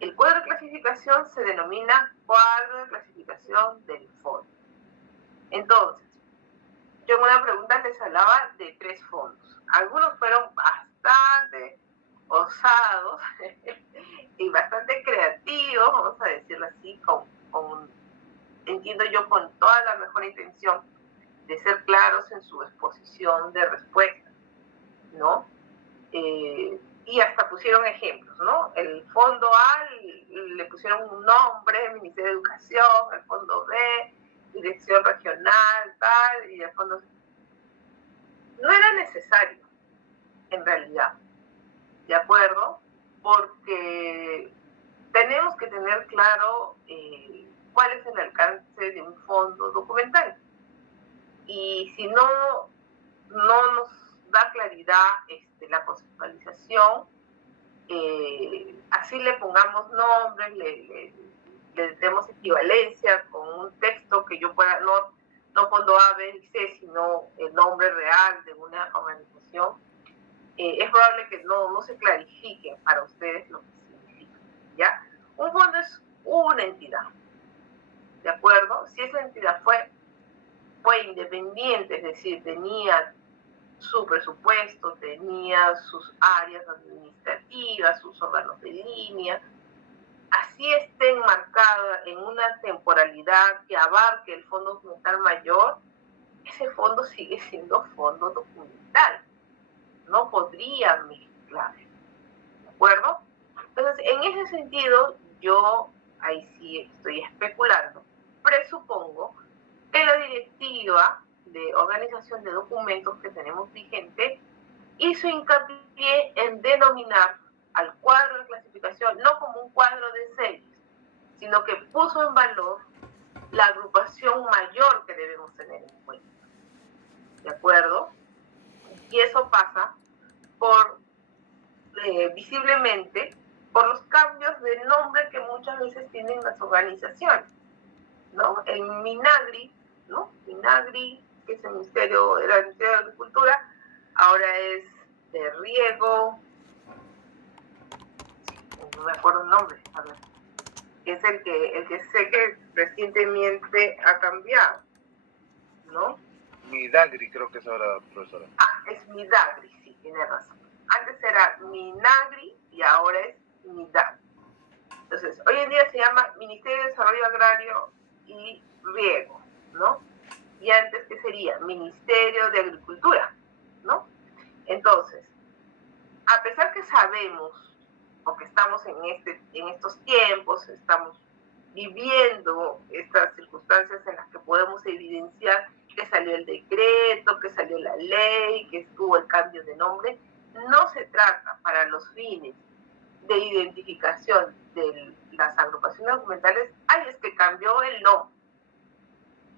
el cuadro de clasificación se denomina cuadro de clasificación del fondo. Entonces, yo en una pregunta les hablaba de 3 fondos. Algunos fueron bastante osados y bastante creativos, vamos a decirlo así, entiendo yo, con toda la mejor intención de ser claros en su exposición de respuesta, ¿no? Y hasta pusieron ejemplos, ¿no? El fondo A le pusieron un nombre, Ministerio de Educación, el fondo B, Dirección Regional, tal, y el fondo C. No era necesario, en realidad, ¿de acuerdo? Porque tenemos que tener claro cuál es el alcance de un fondo documental. Y si no nos da claridad la conceptualización, así le pongamos nombres, le demos equivalencia con un texto que yo pueda, no fondo A, B y C, sino el nombre real de una organización, es probable que no se clarifique para ustedes lo que significa, ¿ya? Un fondo es una entidad, ¿de acuerdo? Si esa entidad fue independiente, es decir, tenía su presupuesto, tenía sus áreas administrativas, sus órganos de línea, así esté enmarcada en una temporalidad que abarque el fondo documental mayor, ese fondo sigue siendo fondo documental. No podría mezclar, ¿de acuerdo? Entonces, en ese sentido, yo ahí sí estoy especulando, presupongo que la directiva de organización de documentos que tenemos vigente hizo hincapié en denominar al cuadro de clasificación no como un cuadro de series, sino que puso en valor la agrupación mayor que debemos tener en cuenta, ¿de acuerdo? Y eso pasa por, visiblemente, por los cambios de nombre que muchas veces tienen las organizaciones, ¿no? El MINAGRI, ¿no? MINAGRI, que es el Ministerio de Agricultura, ahora es de Riego, no me acuerdo el nombre, a ver, es el que sé que recientemente ha cambiado, ¿no? Midagri creo que es ahora, profesora. Es Midagri, sí, tiene razón. Antes era Minagri y ahora es Midagri. Entonces, hoy en día se llama Ministerio de Desarrollo Agrario y Riego, ¿no? Y antes, ¿qué sería? Ministerio de Agricultura, ¿no? Entonces, a pesar que sabemos, porque estamos en estos tiempos, estamos viviendo estas circunstancias en las que podemos evidenciar que salió el decreto, que salió la ley, que estuvo el cambio de nombre, no se trata para los fines de identificación de las agrupaciones documentales, es que cambió el nombre,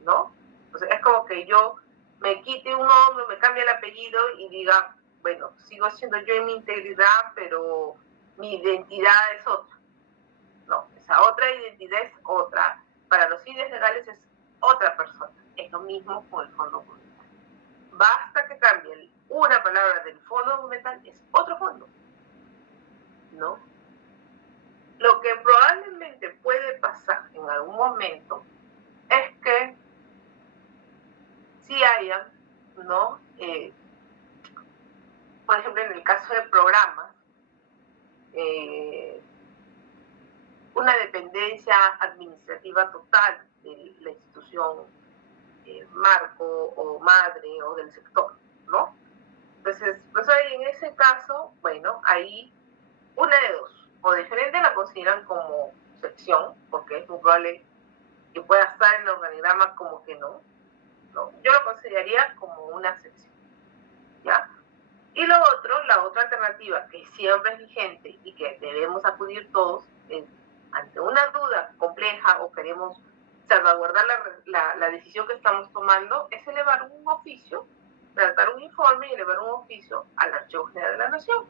¿no? O sea, es como que yo me quite un nombre, me cambie el apellido y diga, bueno, sigo siendo yo en mi integridad, pero mi identidad es otra. No, esa otra identidad es otra. Para los fines legales es otra persona, es mismo con el fondo documental. Basta que cambien una palabra del fondo documental, es otro fondo, ¿no? Lo que probablemente puede pasar en algún momento es que sí haya, ¿no? Por ejemplo, en el caso de programas, una dependencia administrativa total de la institución marco o madre o del sector, ¿no? Entonces, pues en ese caso, bueno, ahí una de dos, o de frente la consideran como sección, porque es muy probable que pueda estar en el organigrama como que no. Yo lo consideraría como una sección, ¿ya? Y lo otro, la otra alternativa que siempre es vigente y que debemos acudir todos es, ante una duda compleja o queremos salvaguardar la decisión que estamos tomando, es elevar un oficio, redactar un informe y elevar un oficio al Archivo General de la Nación,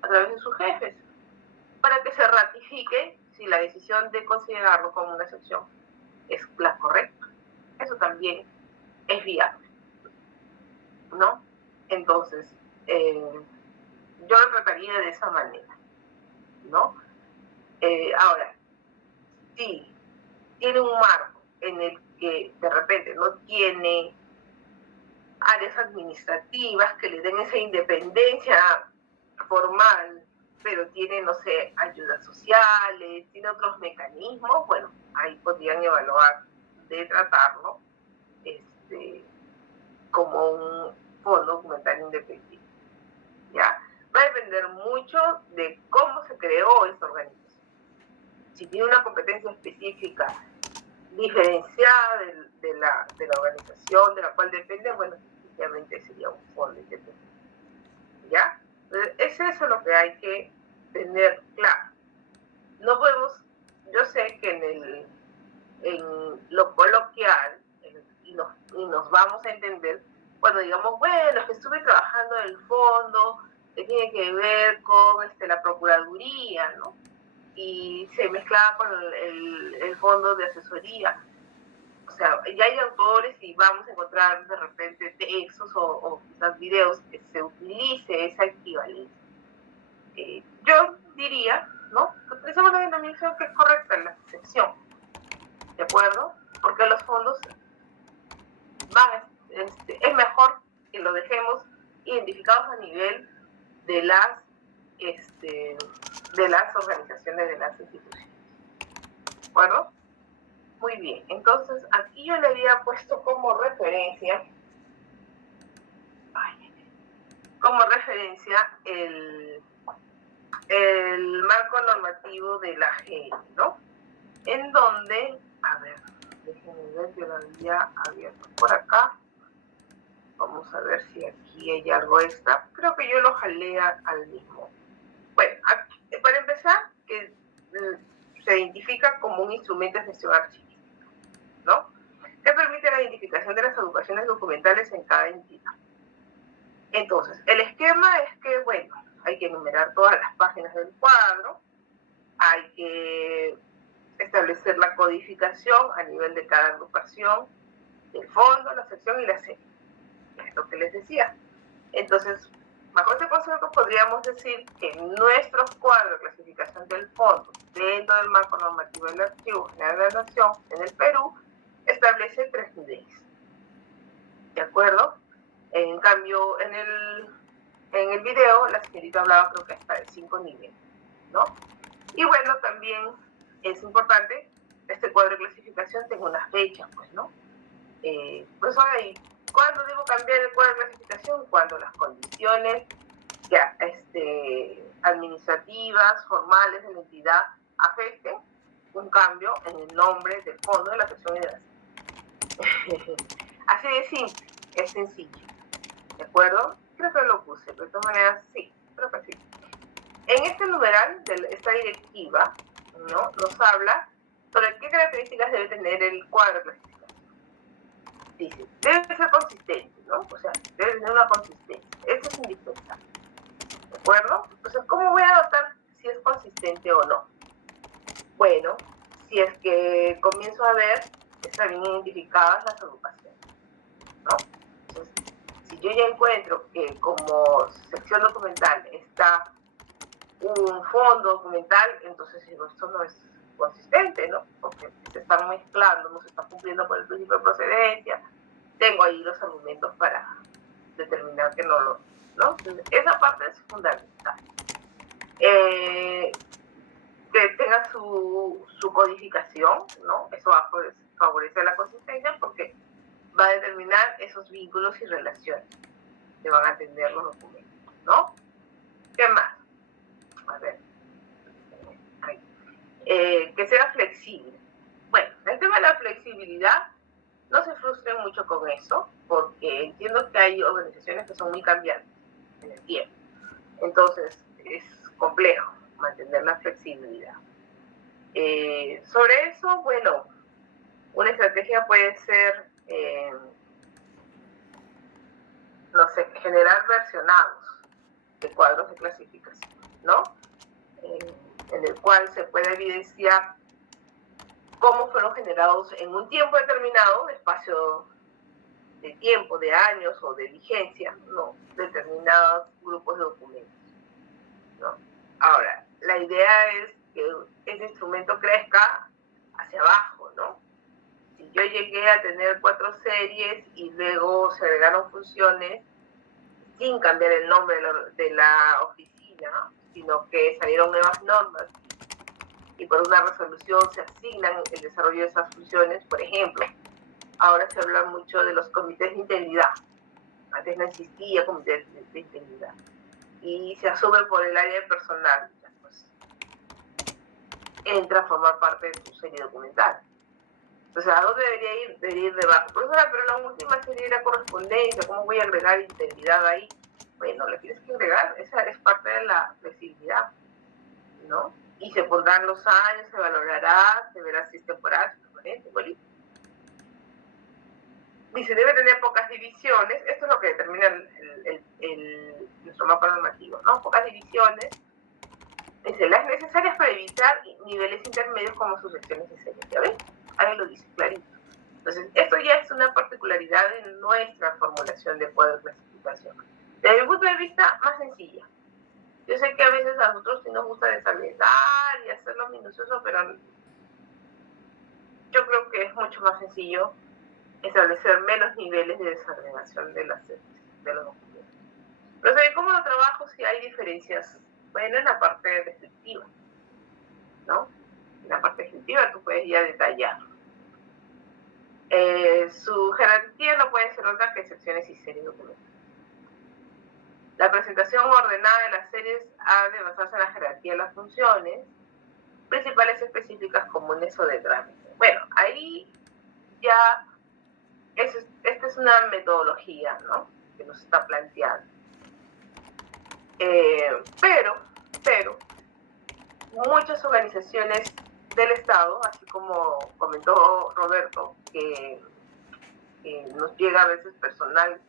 a través de sus jefes, para que se ratifique si la decisión de considerarlo como una excepción es la correcta. Eso también es viable, ¿no? Entonces, yo lo trataría de esa manera, ¿no? Ahora, si tiene un marco en el que de repente no tiene áreas administrativas que le den esa independencia formal, pero tiene, no sé, ayudas sociales, tiene otros mecanismos, bueno, ahí podrían evaluar de tratarlo como un fondo documental independiente, ¿ya? Va a depender mucho de cómo se creó esta organización. Si tiene una competencia específica diferenciada de la organización de la cual depende, bueno, definitivamente sería un fondo independiente, ¿ya? Entonces, es eso lo que hay que tener claro. No podemos, yo sé que en lo coloquial, y nos vamos a entender cuando digamos, bueno, es que estuve trabajando en el fondo, que tiene que ver con la Procuraduría, ¿no? Y se mezclaba con el fondo de asesoría. O sea, ya hay autores y vamos a encontrar de repente textos o quizás videos que se utilice esa equivalencia. Yo diría, ¿no?, que utilizamos la denominación que es correcta en la sección, ¿de acuerdo? Porque los fondos es mejor que lo dejemos identificados a nivel de las organizaciones, de las instituciones, ¿de acuerdo? Muy bien, entonces aquí yo le había puesto como referencia el marco normativo de la GENI, ¿no? En donde, a ver, déjenme ver, yo lo había abierto por acá. Vamos a ver si aquí hay algo extra. Creo que yo lo jalé al mismo. Bueno, aquí, para empezar, que se identifica como un instrumento de gestión archivística, ¿no? Que permite la identificación de las agrupaciones documentales en cada entidad. Entonces, el esquema es que, bueno, hay que enumerar todas las páginas del cuadro, hay que establecer la codificación a nivel de cada agrupación, el fondo, la sección y la serie. Es lo que les decía. Entonces, bajo ese concepto podríamos decir que nuestros cuadros de clasificación del fondo dentro del marco normativo del Archivo General de la Nación en el Perú establece 3 niveles, ¿de acuerdo? En cambio, en el video la señorita hablaba creo que hasta de 5 niveles, ¿no? Y bueno, también es importante este cuadro de clasificación tenga una fecha, pues, ¿no? Pues ahí, ¿cuándo debo cambiar el cuadro de clasificación? Cuando las condiciones ya, administrativas, formales de la entidad afecten un cambio en el nombre del fondo de la sección y de la sección. Así de simple, es sencillo, ¿de acuerdo? Creo que lo puse, pero de todas maneras sí, creo que sí. En este numeral de esta directiva, ¿no?, nos habla sobre qué características debe tener el cuadro de clasificación. Dice, debe ser consistente, ¿no? O sea, debe tener una consistencia. Eso es indispensable, ¿de acuerdo? Entonces, ¿cómo voy a notar si es consistente o no? Bueno, si es que comienzo a ver que están bien identificadas las agrupaciones. ¿no? Entonces, si yo ya encuentro que como sección documental está un fondo documental, entonces esto no es consistente, ¿no? Porque se están mezclando, no se está cumpliendo con el principio de procedencia. Tengo ahí los argumentos para determinar que no lo, ¿no? Entonces, esa parte es fundamental. Que tenga su codificación, ¿no? Eso va a favorecer la consistencia porque va a determinar esos vínculos y relaciones que van a tener los documentos, ¿no? ¿Qué más? A ver. Que sea flexible. Bueno, el tema de la flexibilidad, no se frustren mucho con eso, porque entiendo que hay organizaciones que son muy cambiantes en el tiempo. Entonces, es complejo mantener la flexibilidad. Sobre eso, bueno, una estrategia puede ser, no sé, generar versionados de cuadros de clasificación, ¿no? En el cual se puede evidenciar cómo fueron generados en un tiempo determinado, de espacio de tiempo, de años o de vigencia, ¿no? Determinados grupos de documentos, ¿no? Ahora, la idea es que ese instrumento crezca hacia abajo, ¿no? Si yo llegué a tener 4 series y luego se agregaron funciones sin cambiar el nombre de la oficina, sino que salieron nuevas normas y por una resolución se asignan el desarrollo de esas funciones, por ejemplo, ahora se habla mucho de los comités de integridad. Antes no existía comité de integridad. Y se asume por el área de personal. Pues, entra a formar parte de tu serie documental. Entonces, ¿a dónde debería ir? Debería ir debajo. Profesora, pero la última serie era correspondencia. ¿Cómo voy a agregar integridad ahí? Bueno, le tienes que agregar. Esa es parte de la flexibilidad, ¿no? Y se pondrán los años, se valorará, se verá si es temporal, permanente, igualito. Dice, debe tener pocas divisiones. Esto es lo que determina nuestro mapa normativo, ¿no? Pocas divisiones. Dice, las necesarias para evitar niveles intermedios como sucesiones de series. ¿Ya ven? Ahí lo dice clarito. Entonces, esto ya es una particularidad de nuestra formulación de cuadro de clasificación. Desde mi punto de vista, más sencilla. Yo sé que a veces a nosotros sí nos gusta desagregar y hacerlo minucioso, pero yo creo que es mucho más sencillo establecer menos niveles de desagregación de los documentos. Pero ¿cómo lo trabajo si hay diferencias? Bueno, en la parte descriptiva, ¿no? En la parte descriptiva tú puedes ya detallar. Su jerarquía no puede ser otra que secciones y series documentales. La presentación ordenada de las series ha de basarse en la jerarquía de las funciones principales específicas comunes o de trámite. Bueno, ahí ya esta es una metodología, ¿no? Que nos está planteando. Pero muchas organizaciones del Estado, así como comentó Roberto, que nos llega a veces personal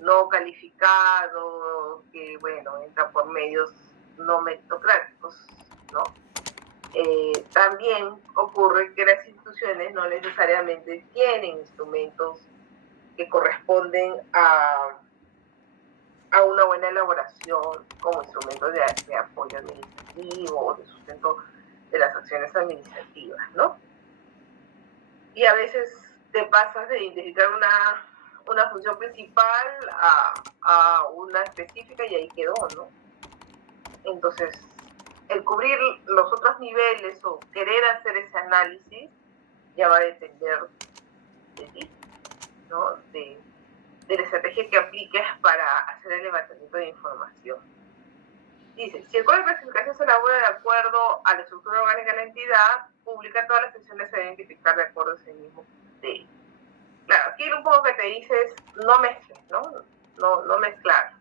no calificado, que bueno, entra por medios no meritocráticos, ¿no? También ocurre que las instituciones no necesariamente tienen instrumentos que corresponden a una buena elaboración como instrumentos de apoyo administrativo o de sustento de las acciones administrativas, ¿no? Y a veces te pasas de identificar una función principal a una específica y ahí quedó, ¿no? Entonces, el cubrir los otros niveles o querer hacer ese análisis ya va a depender de ti, ¿no? De la estrategia que apliques para hacer el levantamiento de información. Dice, si el cuadro de clasificación se elabora de acuerdo a la estructura orgánica de la entidad pública, todas las secciones se deben identificar de acuerdo a ese mismo criterio. Claro, aquí un poco que te dice es no mezcles, no mezclar.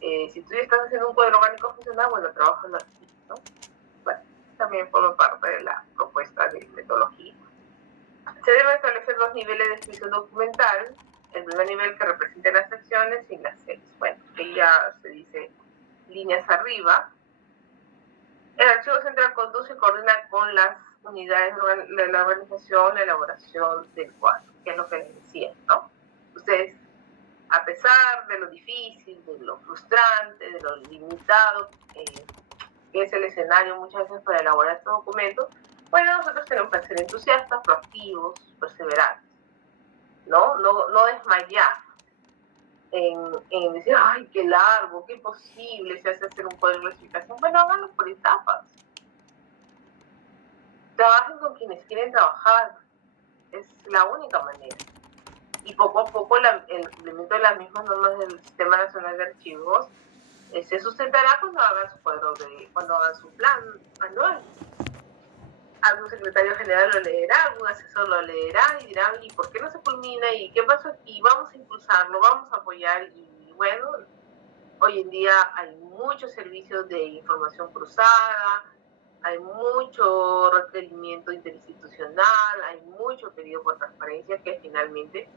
Si tú ya estás haciendo un cuadro orgánico funcional, bueno, trabaja aquí, ¿no? Bueno, también forma parte de la propuesta de metodología. Se deben establecer 2 niveles de descripción documental. El primer nivel que representa las secciones y las series. Bueno, que ya se dice líneas arriba. El archivo central conduce y coordina con las unidades de la organización la elaboración del cuadro, que es lo que les decía, ¿no? Entonces, a pesar de lo difícil, de lo frustrante, de lo limitado que es el escenario muchas veces para elaborar estos documentos, bueno, nosotros tenemos que ser entusiastas, proactivos, perseverantes, no desmayar en decir, ay, qué largo, qué imposible se hace hacer un código de clasificación. Bueno, háganlo por etapas. Trabajen con quienes quieren trabajar, es la única manera. Y poco a poco el cumplimiento de las mismas normas del Sistema Nacional de Archivos se sustentará cuando hagan su cuadro cuando hagan su plan anual. Algún secretario general lo leerá, algún asesor lo leerá y dirán, ¿y por qué no se culmina? ¿Y qué pasó aquí? Vamos a impulsarlo, vamos a apoyar. Y bueno, hoy en día hay muchos servicios de información cruzada, hay mucho requerimiento interinstitucional, hay mucho pedido por transparencia que finalmente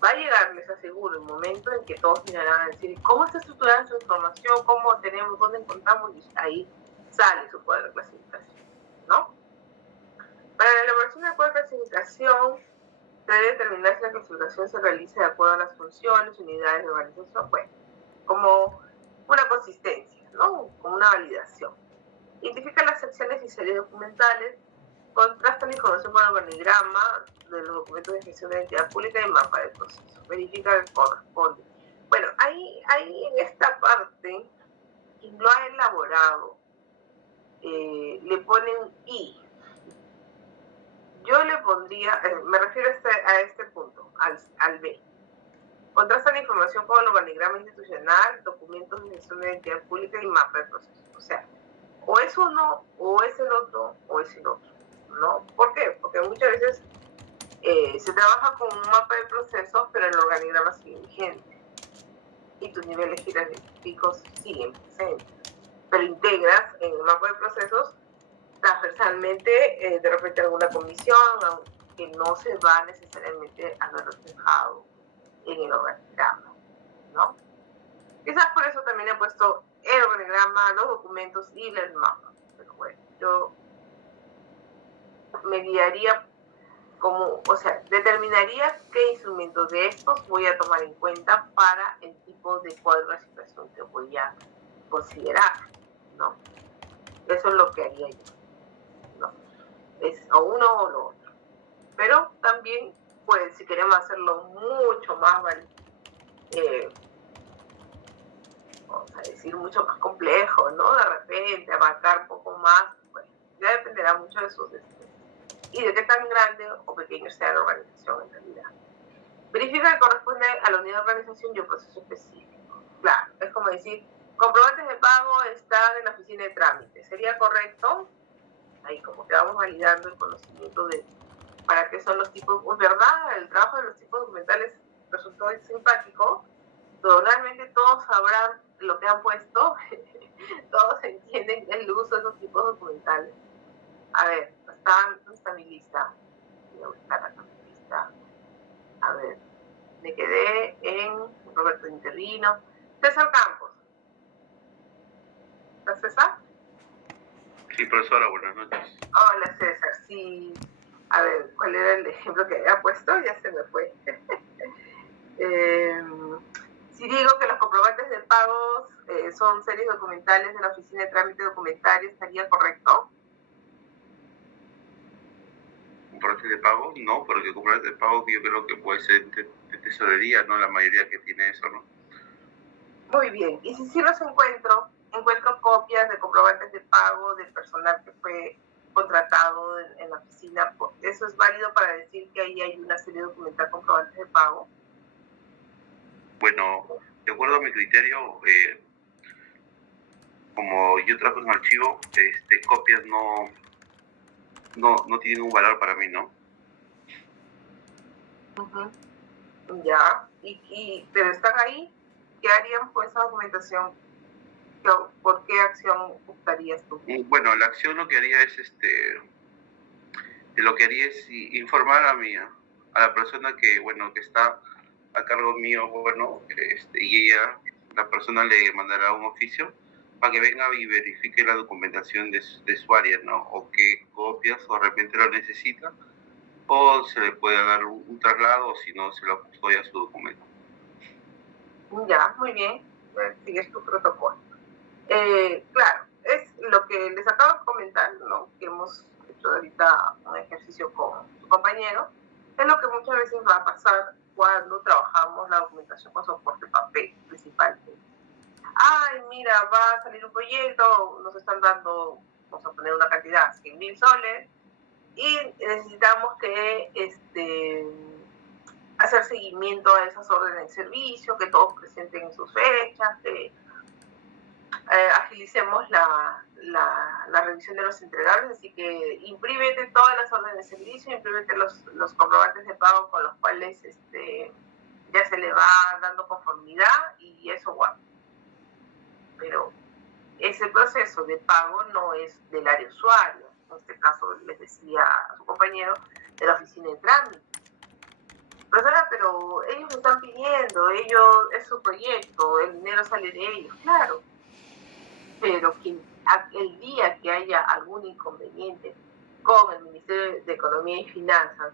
va a llegar, les aseguro, el momento en que todos mirarán a decir, ¿cómo está estructurada su información? ¿Cómo tenemos? ¿Dónde encontramos? Y ahí sale su cuadro de clasificación, ¿no? Para la elaboración del cuadro de clasificación, se debe determinar si la clasificación se realiza de acuerdo a las funciones, unidades de organización, bueno, como una consistencia, ¿no? Como una validación. Identifica las secciones y series documentales, contrasta la información con el organigrama de los documentos de gestión de la entidad pública y mapa de proceso. Verifica que corresponde. Bueno, ahí en esta parte, quien lo ha elaborado, le ponen I. Yo le pondría, me refiero a este punto, al B. Contrasta la información con el organigrama institucional, documentos de gestión de la entidad pública y mapa de proceso. O sea, o es uno, o es el otro, o es el otro, ¿no? ¿Por qué? Porque muchas veces se trabaja con un mapa de procesos, pero el organigrama sigue vigente. Y tus niveles jerárquicos siguen presentes. Pero integras en el mapa de procesos transversalmente de repente alguna comisión, aunque no se va necesariamente a ver reflejado en el organigrama, ¿no? Quizás por eso también he puesto el organigrama, los documentos y el mapa. Pero bueno, yo me guiaría determinaría qué instrumentos de estos voy a tomar en cuenta para el tipo de cuadro de situación que voy a considerar, ¿no? Eso es lo que haría yo, ¿no? Es o uno o lo otro. Pero también, pues, si queremos hacerlo mucho más, vamos a decir, mucho más complejo, ¿no? De repente, abarcar un poco más, bueno, ya dependerá mucho de sus decisiones y de qué tan grande o pequeño sea la organización en realidad. Verifica que corresponde a la unidad de organización y un proceso específico. Claro, es como decir, comprobantes de pago están en la oficina de trámite. ¿Sería correcto? Ahí como que vamos validando el conocimiento de para qué son los tipos, pues verdad, el trabajo de los tipos documentales resultó simpático, pero realmente todos sabrán lo que han puesto, todos entienden el uso de esos tipos documentales. A ver, está mi lista. Voy a buscar acá mi lista. A ver, me quedé en Roberto Intervino. César Campos. ¿Estás César? Sí, profesora, buenas noches. Hola César, sí. A ver, ¿cuál era el ejemplo que había puesto? Ya se me fue. Si digo que los comprobantes de pagos son series documentales de la Oficina de Trámite Documentario, ¿estaría correcto? ¿Comprobante de pago? No, porque comprobante de pago yo creo que puede ser de tesorería, ¿no? La mayoría que tiene eso, ¿no? Muy bien. Y si los encuentro copias de comprobantes de pago del personal que fue contratado en la oficina, ¿eso es válido para decir que ahí hay una serie documental comprobantes de pago? Bueno, de acuerdo a mi criterio, como yo trabajo en archivo, copias no tienen un valor para mí, ¿no? Uh-huh. Ya, pero están ahí, ¿qué harían con esa documentación? ¿Por qué acción optarías tú? Bueno, la acción lo que haría es informar a la persona que está a cargo mío, y la persona le mandará un oficio para que venga y verifique la documentación de su área, ¿no? O qué copias o de repente lo necesita o se le puede dar un traslado, o si no, se lo custodia su documento. Ya, muy bien. Sigues tu protocolo. Claro, es lo que les acabo de comentar, ¿no? Que hemos hecho ahorita un ejercicio con su compañero. Es lo que muchas veces va a pasar cuando trabajamos la documentación con soporte papel, principalmente. Ay, mira, va a salir un proyecto, nos están dando, vamos a poner una cantidad, 100.000 soles, y necesitamos que hacer seguimiento a esas órdenes de servicio, que todos presenten sus fechas, que agilicemos la revisión de los entregables, así que imprímete todas las órdenes de servicio, imprímete los comprobantes de pago con los cuales ya se le va dando conformidad y eso guarda. Pero ese proceso de pago no es del área usuario, en este caso les decía a su compañero, de la oficina de trámite. Profesora, pero ellos me están pidiendo, es su proyecto, el dinero sale de ellos, claro. Pero el día que haya algún inconveniente con el Ministerio de Economía y Finanzas,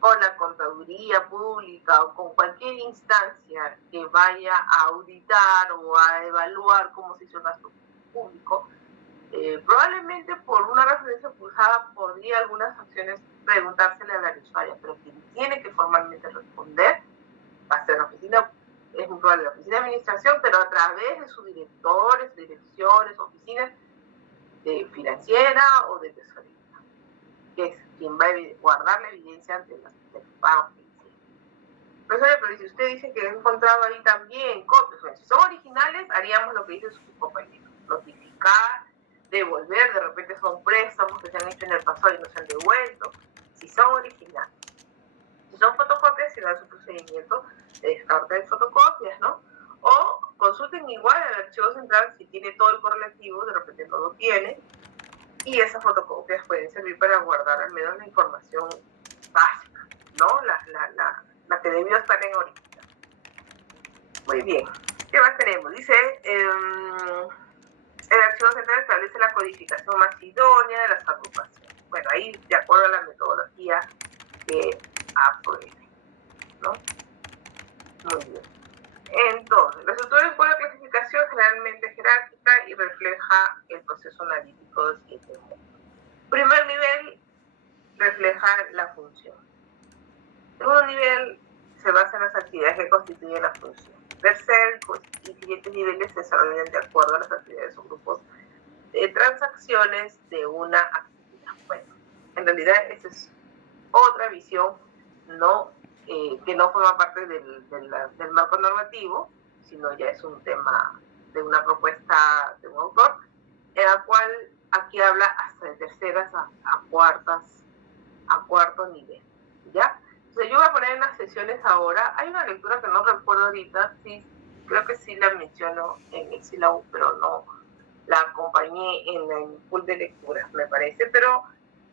con la Contaduría Pública o con cualquier instancia que vaya a auditar o a evaluar cómo se hizo el gasto público, probablemente por una referencia pulsada podría algunas acciones preguntársele a la usuaria, pero quien tiene que formalmente responder va a ser la oficina, es un problema de la oficina de administración, pero a través de sus directores, direcciones, oficinas de financiera o de tesorería, que es quien va a guardar la evidencia ante los pagos que hicieron. Pero si usted dice que ha encontrado ahí también copias, bueno, si son originales, haríamos lo que dice su compañero, notificar, devolver, de repente son préstamos que se han hecho en el pasado y no se han devuelto, si son originales. Si son fotocopias, se da su procedimiento de descarta de fotocopias, ¿no? O consulten igual al archivo central si tiene todo el correlativo, de repente no lo tiene, y esas fotocopias pueden servir para guardar al menos la información básica, ¿no? La que debió estar en original. Muy bien. ¿Qué más tenemos? Dice, el archivo central establece la codificación más idónea de las agrupaciones. Bueno, ahí de acuerdo a la metodología que apruebe, ¿no? Muy bien. Entonces, la estructura del cuadro de clasificación generalmente es jerárquica y refleja el proceso analítico del siguiente modo. Primer nivel refleja la función. Segundo nivel se basa en las actividades que constituyen la función. Tercer y siguientes niveles se desarrollan de acuerdo a las actividades o grupos de transacciones de una actividad. Bueno, en realidad esa es otra visión, ¿no? Que no forma parte del marco normativo, sino ya es un tema de una propuesta de un autor, en la cual aquí habla hasta de terceras a cuarto nivel, ¿ya? Entonces yo voy a poner en las sesiones ahora, hay una lectura que no recuerdo ahorita, sí, creo que sí la menciono en el sílabo, pero no la acompañé en el pool de lecturas, me parece, pero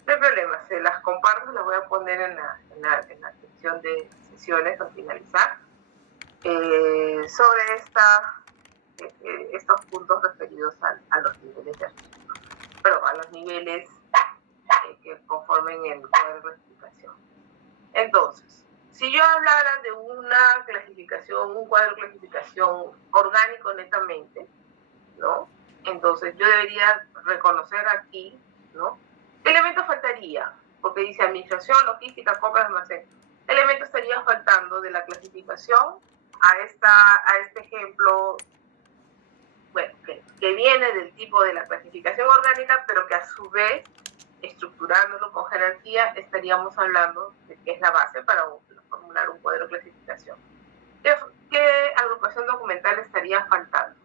no hay problema, se las comparto, las voy a poner en la sección de sesiones al finalizar, sobre estos puntos referidos a los niveles de archivo, pero a los niveles que conformen el cuadro de clasificación. Entonces, si yo hablara de una clasificación, un cuadro de clasificación orgánico netamente, ¿no? Entonces yo debería reconocer aquí, ¿no? ¿Qué elemento faltaría? Porque dice administración, logística, compras, almacén. ¿Qué elemento estaría faltando de la clasificación a este ejemplo, bueno, que viene del tipo de la clasificación orgánica, pero que a su vez, estructurándolo con jerarquía, estaríamos hablando de que es la base para formular un cuadro de clasificación? ¿Qué agrupación documental estaría faltando?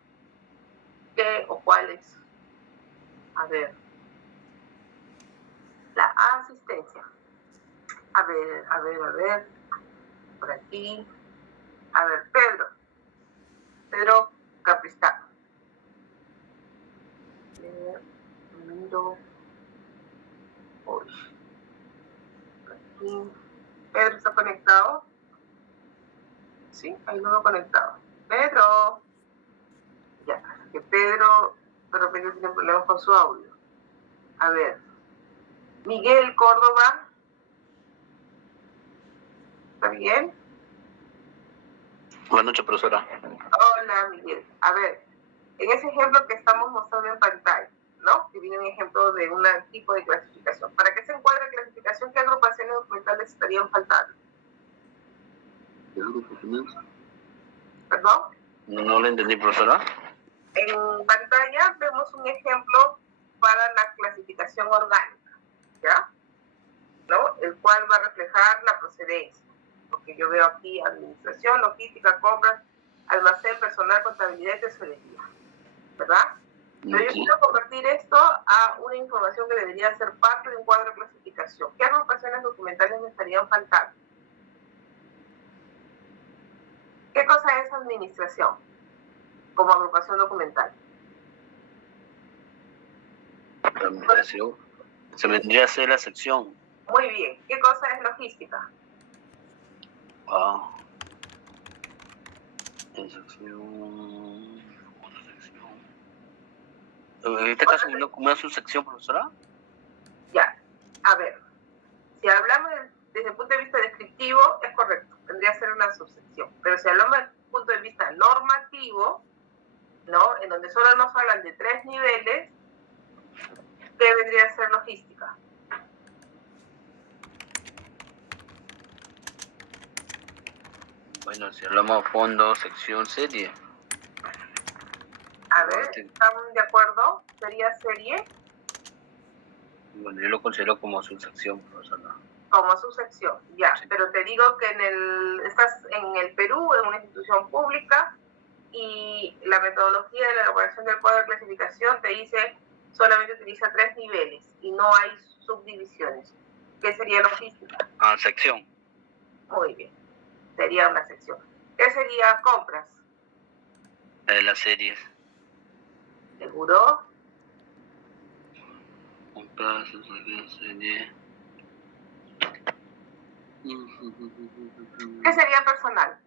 ¿Qué o cuáles? A ver. La asistencia. A ver. Por aquí. A ver, Pedro Capristano. Miro. Uy. Por aquí. Pedro está conectado. Sí, ahí no lo he conectado. Pedro. Ya, que Pedro de repente tiene problemas con su audio. A ver. Miguel Córdoba. Miguel? Buenas noches, profesora. Hola, Miguel. A ver, en ese ejemplo que estamos mostrando en pantalla, ¿no? Que viene un ejemplo de un tipo de clasificación. ¿Para qué se encuadra clasificación? ¿Qué agrupaciones documentales estarían faltando? ¿Qué agrupaciones? ¿Perdón? No lo entendí, profesora. En pantalla vemos un ejemplo para la clasificación orgánica, ¿ya? ¿No? El cual va a reflejar la procedencia. Porque yo veo aquí administración, logística, compras, almacén, personal, contabilidad y tesorería, ¿verdad? Pero yo quiero convertir esto a una información que debería ser parte de un cuadro de clasificación. ¿Qué agrupaciones documentales me estarían faltando? ¿Qué cosa es administración como agrupación documental? La administración. Se vendría a ser la sección. Muy bien. ¿Qué cosa es logística? En sección. Una sección. En este caso, ¿una subsección, profesora? Ya. A ver. Si hablamos desde el punto de vista descriptivo, es correcto. Tendría que ser una subsección. Pero si hablamos desde el punto de vista normativo, ¿no? En donde solo nos hablan de 3 niveles, ¿qué vendría a ser logística? Bueno, si hablamos fondo, sección, serie. A ver, ¿estamos de acuerdo? ¿Sería serie? Bueno, yo lo considero como subsección, profesora. Como subsección, ya. Sí. Pero te digo que estás en el Perú, en una institución pública, y la metodología de la elaboración del cuadro de clasificación te dice solamente utiliza 3 niveles y no hay subdivisiones. ¿Qué sería logística? Sección. Muy bien. Sería una sección. ¿Qué sería compras? Las series. ¿Seguro? Compras, serie. ¿Qué sería personal?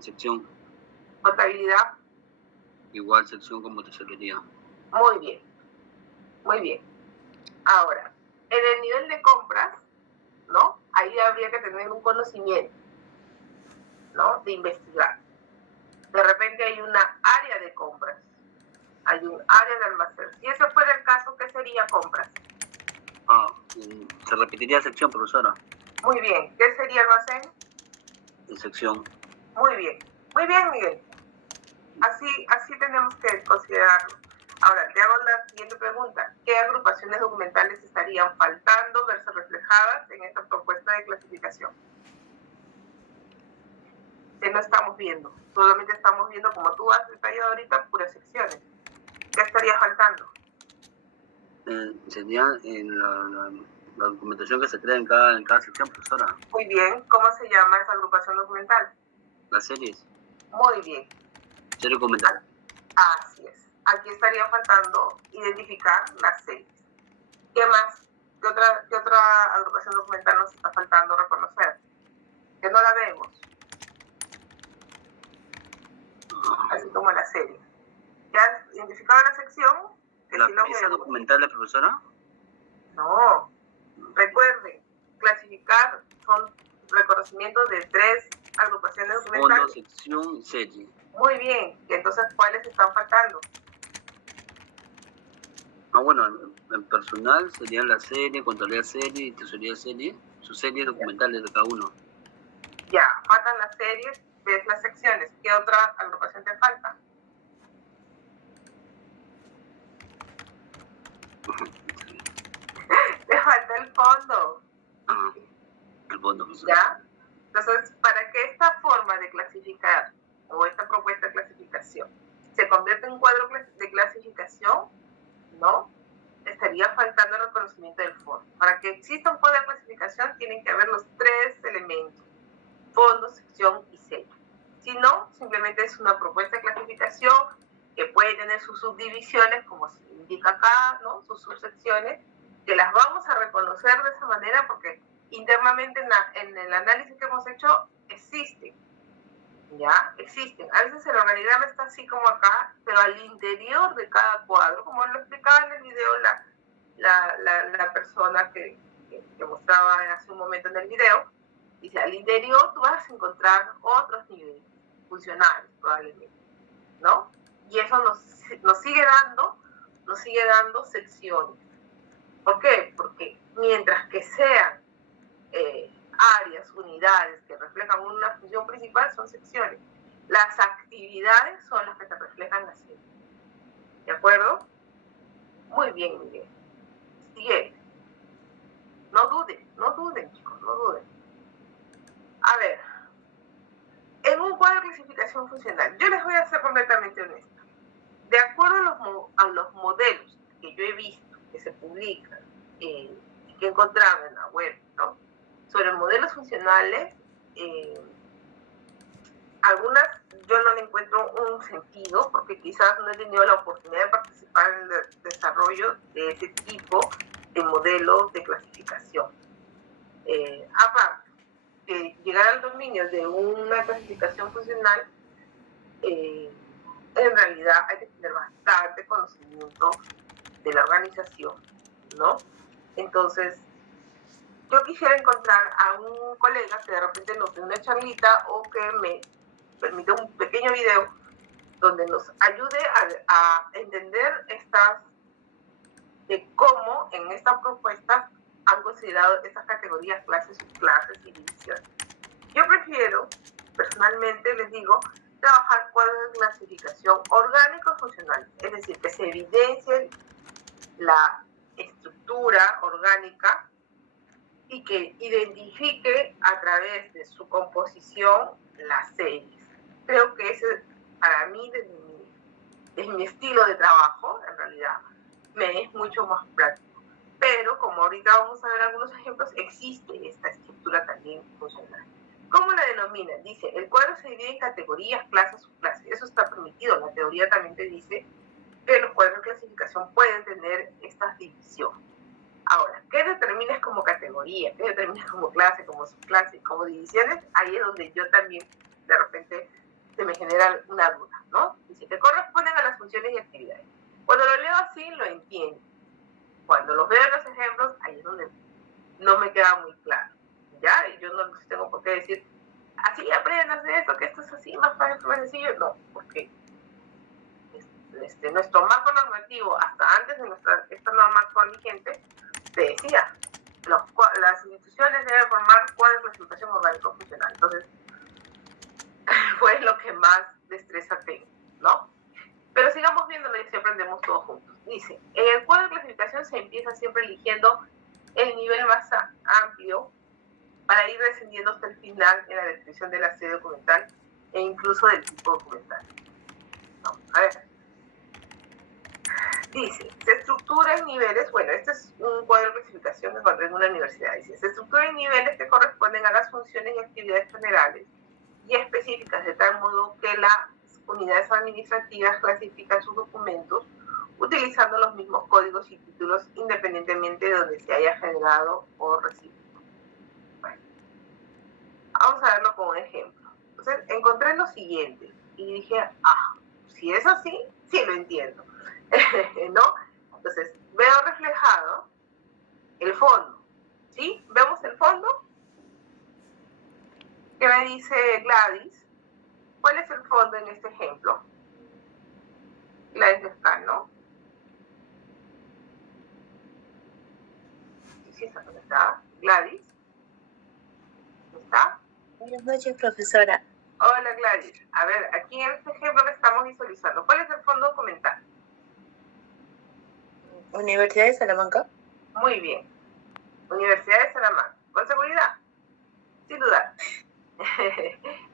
Sección. Contabilidad. Igual sección como tesorería. Muy bien. Muy bien. Ahora, en el nivel de compras, ¿no? Ahí habría que tener un conocimiento, ¿no? De investigar. De repente hay una área de compras, hay un área de almacén. Si ese fuera el caso, ¿qué sería compras? Se repetiría sección, profesora. Muy bien. ¿Qué sería almacén? Sección. Muy bien. Muy bien, Miguel. Así tenemos que considerarlo. Ahora, te hago la siguiente pregunta. ¿Qué agrupaciones documentales estarían faltando verse reflejadas en esta propuesta de clasificación? Que no estamos viendo. Solamente estamos viendo, como tú has detallado ahorita, puras secciones. ¿Qué estaría faltando? Sería la documentación que se crea en cada sección, profesora. Muy bien. ¿Cómo se llama esa agrupación documental? Las series. Muy bien. Serie documental. Así es. Aquí estaría faltando identificar las series. ¿Qué más? ¿Qué otra agrupación documental nos está faltando reconocer? Que no la vemos. Así como la serie. ¿Ya has identificado la sección? Que ¿La sí lo pieza vemos. documental de profesora? No. Recuerden, clasificar son reconocimientos de 3 agrupaciones documentales. Fondo, sección y serie. Muy bien. ¿Y entonces cuáles están faltando? Bueno, en personal serían la serie, contabilidad serie y tesorería serie. Sus series documentales de cada uno. Ya, faltan las series, ves las secciones. ¿Qué otra agrupación te falta? Te falta el fondo. El fondo, profesora. ¿Ya? Entonces, para que esta forma de clasificar o esta propuesta de clasificación se convierta en un cuadro de clasificación, ¿no? Estaría faltando el reconocimiento del fondo. Para que exista un cuadro de clasificación tienen que haber los 3 elementos: fondo, sección y serie. Si no, simplemente es una propuesta de clasificación que puede tener sus subdivisiones, como se indica acá, ¿no? Sus subsecciones, que las vamos a reconocer de esa manera porque internamente en el análisis que hemos hecho existen. ¿Ya? Existen. A veces el organigrama está así como acá, pero al interior de cada cuadro, como lo explicaba en el video la persona que que mostraba hace un momento en el video, dice, al interior tú vas a encontrar otros niveles funcionales probablemente, ¿no? Y eso nos sigue dando secciones. ¿Por qué? Porque mientras que sean áreas, unidades que reflejan una función principal, son secciones. Las actividades son las que te reflejan la serie. ¿De acuerdo? Muy bien, Miguel. Siguiente. No duden, chicos, no duden. A ver, en un cuadro de clasificación funcional, yo les voy a ser completamente honesta. De acuerdo a los modelos que yo he visto, que se publican, que he encontrado en la web, ¿no? Sobre modelos funcionales, algunas yo no le encuentro un sentido, porque quizás no he tenido la oportunidad de participar en el desarrollo de ese tipo de modelos de clasificación. Aparte de llegar al dominio de una clasificación funcional, en realidad hay que tener bastante conocimiento de la organización, ¿no? Entonces, yo quisiera encontrar a un colega que de repente nos dé una charlita o que me permita un pequeño video donde nos ayude a entender de cómo en estas propuestas han considerado estas categorías, clases, subclases y divisiones. Yo prefiero, personalmente les digo, trabajar cuadros de clasificación orgánico-funcional, es decir, que se evidencie la estructura orgánica y que identifique a través de su composición las series. Creo que ese, para mí, desde mi estilo de trabajo, en realidad, me es mucho más práctico. Pero, como ahorita vamos a ver algunos ejemplos, existe esta estructura también funcional. ¿Cómo la denominan? Dice, el cuadro se divide en categorías, clases, subclases. Eso está permitido. La teoría también te dice que los cuadros de clasificación pueden tener estas divisiones. Ahora, ¿qué determinas como categoría? ¿Qué determinas como clase, como subclase, como divisiones? Ahí es donde yo también, de repente, se me genera una duda, ¿no? Dice que corresponden a las funciones y actividades. Cuando lo leo así, lo entiendo. Cuando lo veo en los ejemplos, ahí es donde no me queda muy claro, ¿ya? Y yo no tengo por qué decir, así aprendas de esto, que esto es así, más fácil, más sencillo. No, porque nuestro marco normativo, hasta antes de esta norma actual vigente, te decía, las instituciones deben formar cuadros de clasificación orgánico-funcional. Entonces, fue lo que más destreza tengo, ¿no? Pero sigamos viéndolo y así aprendemos todos juntos. Dice, en el cuadro de clasificación se empieza siempre eligiendo el nivel más amplio para ir descendiendo hasta el final en la descripción de la serie documental e incluso del tipo documental. No, a ver. Dice, se estructura en niveles, bueno, este es un cuadro de clasificación que encontré en una universidad. Dice, se estructura en niveles que corresponden a las funciones y actividades generales y específicas, de tal modo que las unidades administrativas clasifican sus documentos utilizando los mismos códigos y títulos independientemente de donde se haya generado o recibido. Bueno, vamos a verlo con un ejemplo. Entonces, encontré lo siguiente y dije, si es así, sí lo entiendo. ¿No? Entonces, veo reflejado el fondo, ¿sí? ¿Vemos el fondo? ¿Qué me dice Gladys? ¿Cuál es el fondo en este ejemplo? Gladys está, ¿no? Sí, está conectada. Gladys. ¿Está? Buenas noches, profesora. Hola, Gladys. A ver, aquí en este ejemplo que estamos visualizando, ¿cuál es el fondo documental? Universidad de Salamanca. Muy bien. Universidad de Salamanca. ¿Con seguridad? Sin duda.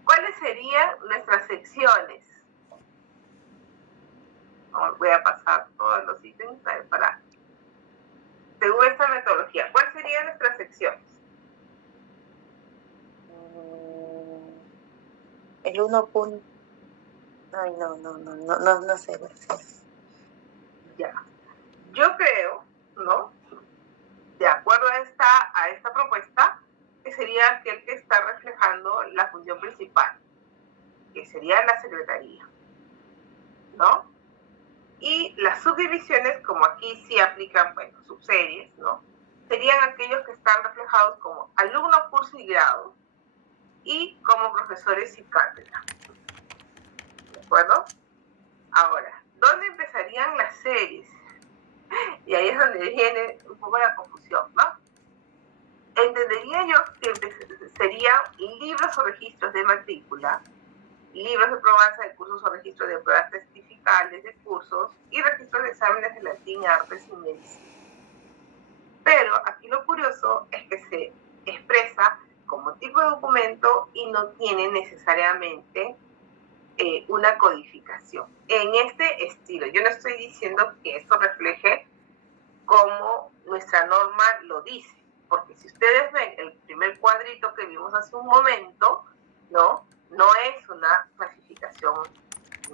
¿Cuáles serían nuestras secciones? Voy a pasar todos los ítems para según esta metodología. ¿Cuáles serían nuestras secciones? El 1. Ay, no sé. Ya. Yo creo, ¿no? De acuerdo a esta propuesta, que sería aquel que está reflejando la función principal, que sería la secretaría, ¿no? Y las subdivisiones, como aquí sí aplican, bueno, subseries, ¿no? Serían aquellos que están reflejando trabajados como alumnos, curso y grado, y como profesores y cátedra. ¿De acuerdo? Ahora, ¿dónde empezarían las series? Y ahí es donde viene un poco la confusión, ¿no? Entendería yo que serían libros o registros de matrícula, libros de probanza de cursos o registros de pruebas testificales de cursos y registros de exámenes de latín, artes y medicina. Pero aquí lo curioso es que se expresa como tipo de documento y no tiene necesariamente una codificación en este estilo. Yo no estoy diciendo que esto refleje como nuestra norma lo dice, porque si ustedes ven el primer cuadrito que vimos hace un momento, no es una clasificación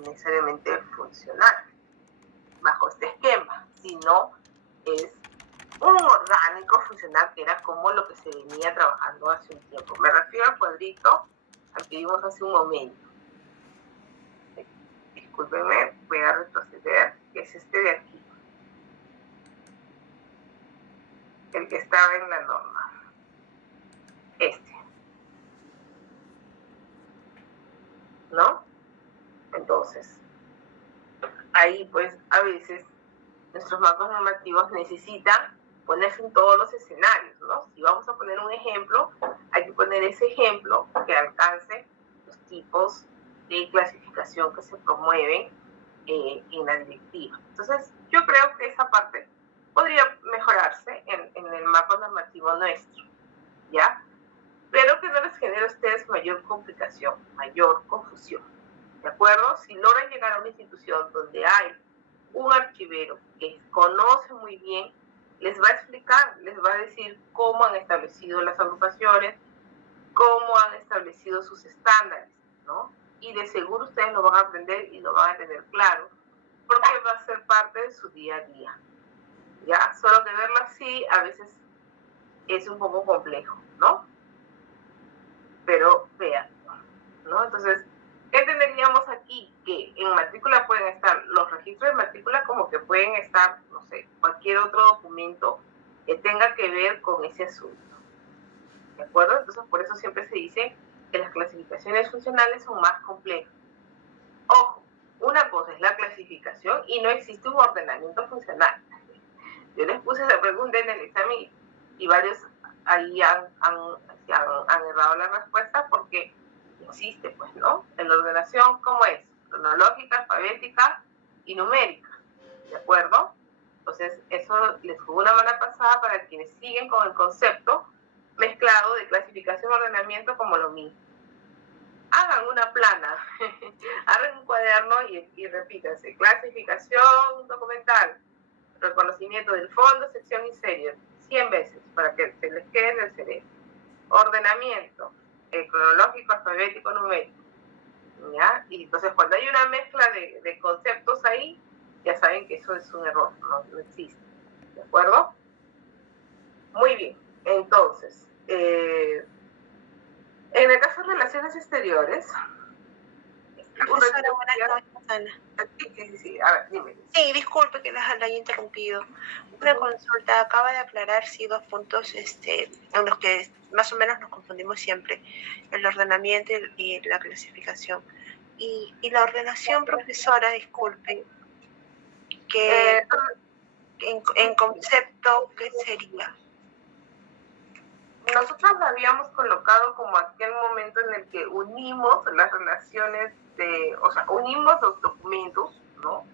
necesariamente funcional bajo este esquema, sino es un orgánico funcional que era como lo que se venía trabajando hace un tiempo. Me refiero al cuadrito al que vimos hace un momento. Discúlpenme, voy a retroceder, que es este de aquí, el que estaba en la norma, este, ¿no? Entonces, ahí pues a veces nuestros marcos normativos necesitan ponerse en todos los escenarios, ¿no? Si vamos a poner un ejemplo, hay que poner ese ejemplo que alcance los tipos de clasificación que se promueven en la directiva. Entonces, yo creo que esa parte podría mejorarse en el marco normativo nuestro, ¿ya? Pero que no les genere a ustedes mayor complicación, mayor confusión, ¿de acuerdo? Si logran llegar a una institución donde hay un archivero que conoce muy bien, les va a explicar, les va a decir cómo han establecido las agrupaciones, cómo han establecido sus estándares, ¿no? Y de seguro ustedes lo van a aprender y lo van a tener claro, porque va a ser parte de su día a día. Ya, solo que verlo así a veces es un poco complejo, ¿no? Pero vean, ¿no? Entonces, ¿qué tendríamos aquí? Que en matrícula pueden estar los registros de matrícula, como que pueden estar, no sé, cualquier otro documento que tenga que ver con ese asunto. ¿De acuerdo? Entonces, por eso siempre se dice que las clasificaciones funcionales son más complejas. Ojo, una cosa es la clasificación y no existe un ordenamiento funcional. Yo les puse esa pregunta en el examen y varios ahí han errado la respuesta porque existe, pues, ¿no? En la ordenación, ¿cómo es? Cronológica, alfabética y numérica, ¿de acuerdo? Entonces, eso les jugó una mala pasada para quienes siguen con el concepto mezclado de clasificación y ordenamiento como lo mismo. Hagan una plana, hagan un cuaderno y repítanse. Clasificación documental, reconocimiento del fondo, sección y serie, 100 veces para que se les quede en el cerebro. Ordenamiento, cronológico, alfabético, numérico. ¿Ya? Y entonces cuando hay una mezcla de conceptos ahí, ya saben que eso es un error, no existe. ¿De acuerdo? Muy bien. Entonces, en el caso de relaciones exteriores, Profesora, buenas noches, Ana. Sí. A ver, dime. Sí, disculpe que las haya interrumpido. Una consulta, acaba de aclarar, sí, dos puntos en los que más o menos nos confundimos siempre, el ordenamiento y la clasificación. Y la ordenación, profesora, disculpe, que en concepto, ¿qué sería? Nosotros la habíamos colocado como aquel momento en el que unimos las relaciones unimos los documentos, ¿no?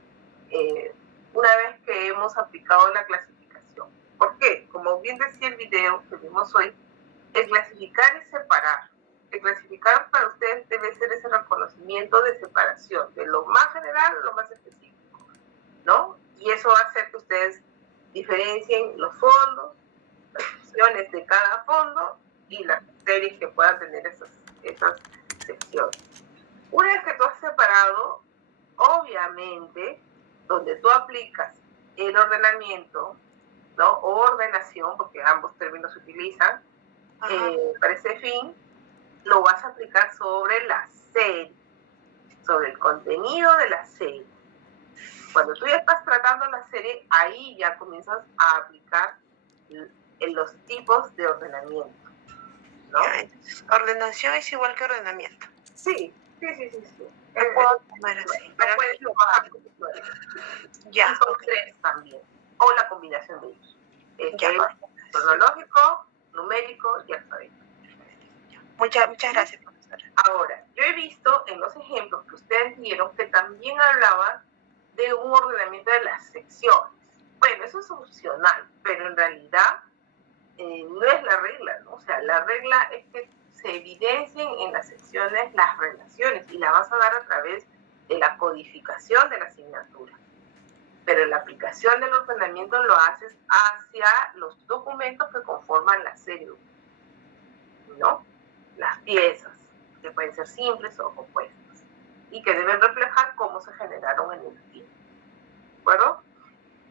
Una vez que hemos aplicado la clasificación. ¿Por qué? Como bien decía el video que vimos hoy, el clasificar es separar. El clasificar para ustedes debe ser ese reconocimiento de separación, de lo más general a lo más específico, ¿no? Y eso va a hacer que ustedes diferencien los fondos, las secciones de cada fondo y las series que puedan tener esas secciones. Una vez que tú has separado, obviamente, donde tú aplicas el ordenamiento, ¿no? O ordenación, porque ambos términos se utilizan para ese fin, lo vas a aplicar sobre la serie, sobre el contenido de la serie. Cuando tú ya estás tratando la serie, ahí ya comienzas a aplicar en los tipos de ordenamiento, ¿no? Ya, entonces, ordenación es igual que ordenamiento. Sí. Lo puedo tomar así. No Pero puedes trabajar con usuarios. ya, Y son ok. 3 también, o la combinación de ellos. Ya, Es cronológico, numérico y alfabético. Muchas gracias, profesora. Ahora, yo he visto en los ejemplos que ustedes vieron que también hablaban de un ordenamiento de las secciones. Bueno, eso es opcional, pero en realidad no es la regla, ¿no? O sea, la regla es que se evidencien en las secciones las relaciones y la vas a dar a través de la codificación de la asignatura. Pero la aplicación del ordenamiento lo haces hacia los documentos que conforman la célula, ¿no? Las piezas, que pueden ser simples o compuestas, y que deben reflejar cómo se generaron en el tiempo. ¿De acuerdo?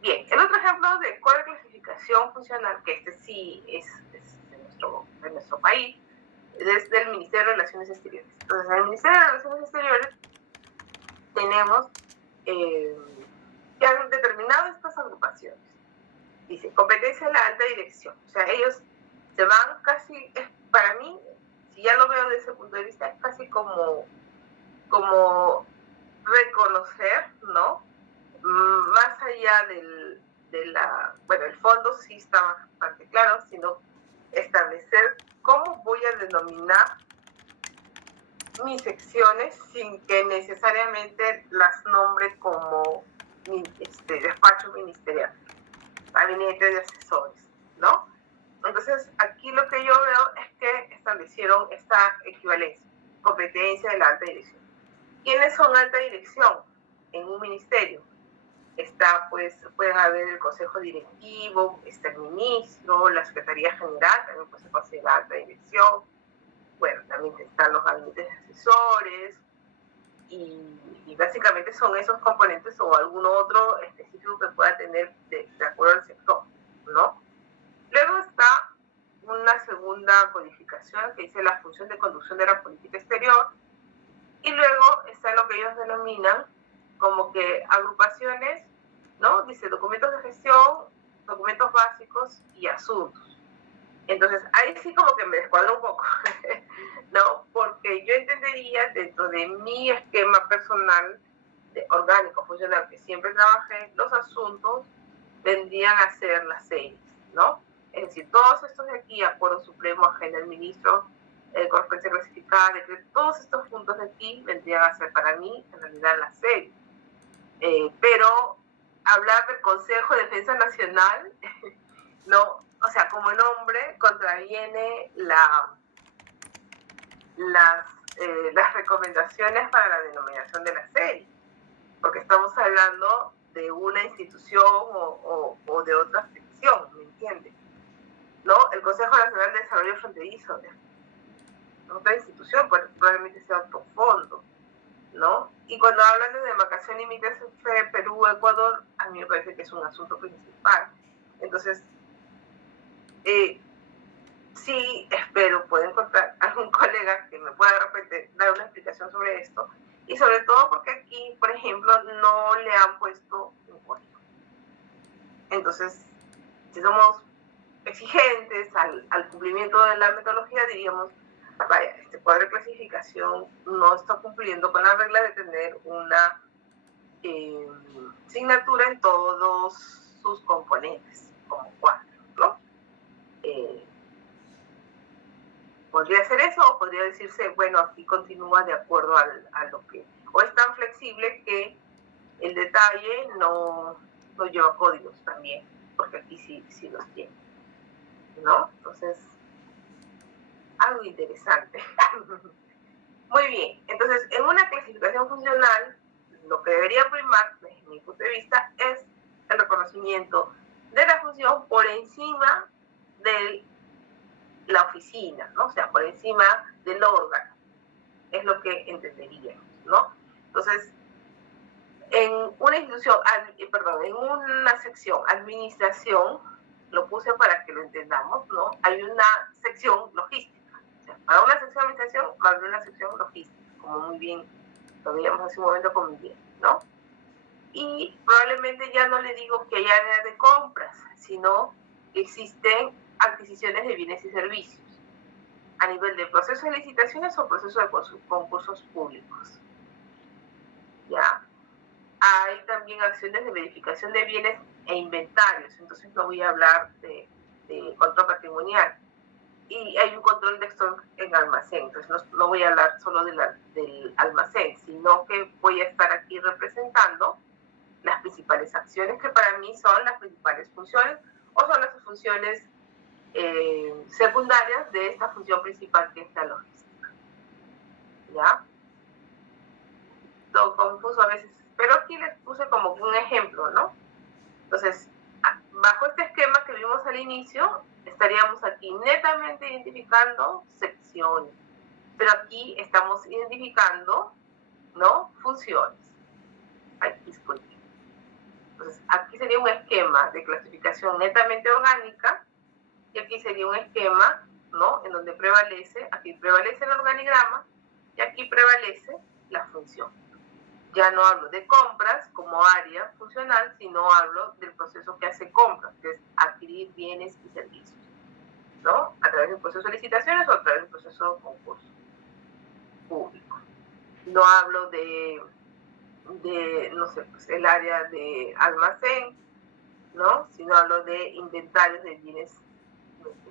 Bien, el otro ejemplo de código de clasificación funcional, que este sí es de nuestro país, es del Ministerio de Relaciones Exteriores. Entonces, en el Ministerio de Relaciones Exteriores tenemos que han determinado estas agrupaciones. Dice, competencia de la alta dirección. O sea, ellos se van casi, para mí, si ya lo veo desde ese punto de vista, es casi como reconocer, ¿no? Más allá el fondo sí está bastante claro, sino establecer cómo voy a denominar mis secciones sin que necesariamente las nombre como despacho ministerial, gabinete de asesores, ¿no? Entonces, aquí lo que yo veo es que establecieron esta equivalencia, competencia de la alta dirección. ¿Quiénes son alta dirección en un ministerio? Está, pues, pueden haber el consejo directivo, está el ministro, la secretaría general, también pues, se considera alta dirección. Bueno, también están los gabinetes de asesores, y básicamente son esos componentes o algún otro específico que pueda tener de acuerdo al sector, ¿no? Luego está una segunda codificación que dice la función de conducción de la política exterior, y luego está lo que ellos denominan como que agrupaciones, ¿no? Dice documentos de gestión, documentos básicos y asuntos. Entonces, ahí sí como que me descuadra un poco, ¿no? Porque yo entendería dentro de mi esquema personal, orgánico, funcional, que siempre trabajé, los asuntos vendrían a ser las series, ¿no? Es decir, todos estos de aquí, acuerdo supremo, agenda del ministro, conferencia clasificada, todos estos puntos de aquí vendrían a ser para mí, en realidad, las series. Pero hablar del Consejo de Defensa Nacional, no, o sea, como nombre contraviene las recomendaciones para la denominación de la serie, porque estamos hablando de una institución o de otra sección, ¿me entiendes? ¿No? El Consejo Nacional de Desarrollo Fronterizo es otra institución, probablemente sea otro fondo, ¿no? Y cuando hablan de demarcación y límites entre Perú, Ecuador, a mí me parece que es un asunto principal. Entonces, sí, espero poder encontrar algún colega que me pueda de repente dar una explicación sobre esto, y sobre todo porque aquí, por ejemplo, no le han puesto un código. Entonces, si somos exigentes al cumplimiento de la metodología, diríamos, vaya, este cuadro de clasificación no está cumpliendo con la regla de tener una asignatura en todos sus componentes, como cuadro, ¿no? Podría ser eso, o podría decirse, bueno, aquí continúa de acuerdo a lo que... O es tan flexible que el detalle no lleva códigos también, porque aquí sí los tiene, ¿no? Entonces, algo interesante. Muy bien, entonces, en una clasificación funcional, lo que debería primar, desde mi punto de vista, es el reconocimiento de la función por encima de la oficina, ¿no? O sea, por encima del órgano. Es lo que entenderíamos, ¿no? Entonces, en una institución, en una sección, administración, lo puse para que lo entendamos, ¿no? Hay una sección logística. O sea, para una sección de administración va a haber una sección logística, como muy bien lo veíamos hace un momento con Miguel, ¿no? Y probablemente ya no le digo que haya área de compras, sino que existen adquisiciones de bienes y servicios a nivel de proceso de licitaciones o proceso de concursos públicos. ¿Ya? Hay también acciones de verificación de bienes e inventarios, entonces no voy a hablar de control patrimonial. Y hay un control de stock en almacén, entonces no voy a hablar solo del almacén, sino que voy a estar aquí representando las principales acciones que para mí son las principales funciones o son las funciones secundarias de esta función principal que es la logística. ¿Ya? Todo confuso a veces, pero aquí les puse como un ejemplo, ¿no? Entonces, bajo este esquema que vimos al inicio, estaríamos aquí netamente identificando secciones, pero aquí estamos identificando, ¿no?, funciones. Aquí, disculpen. Entonces, aquí sería un esquema de clasificación netamente orgánica, y aquí sería un esquema, ¿no?, en donde aquí prevalece el organigrama, y aquí prevalece la función. Ya no hablo de compras como área funcional, sino hablo del proceso que hace compras, que es adquirir bienes y servicios, ¿no? A través del proceso de licitaciones o a través del proceso de concurso público. No hablo de no sé, pues el área de almacén, ¿no? Sino hablo de inventarios de bienes,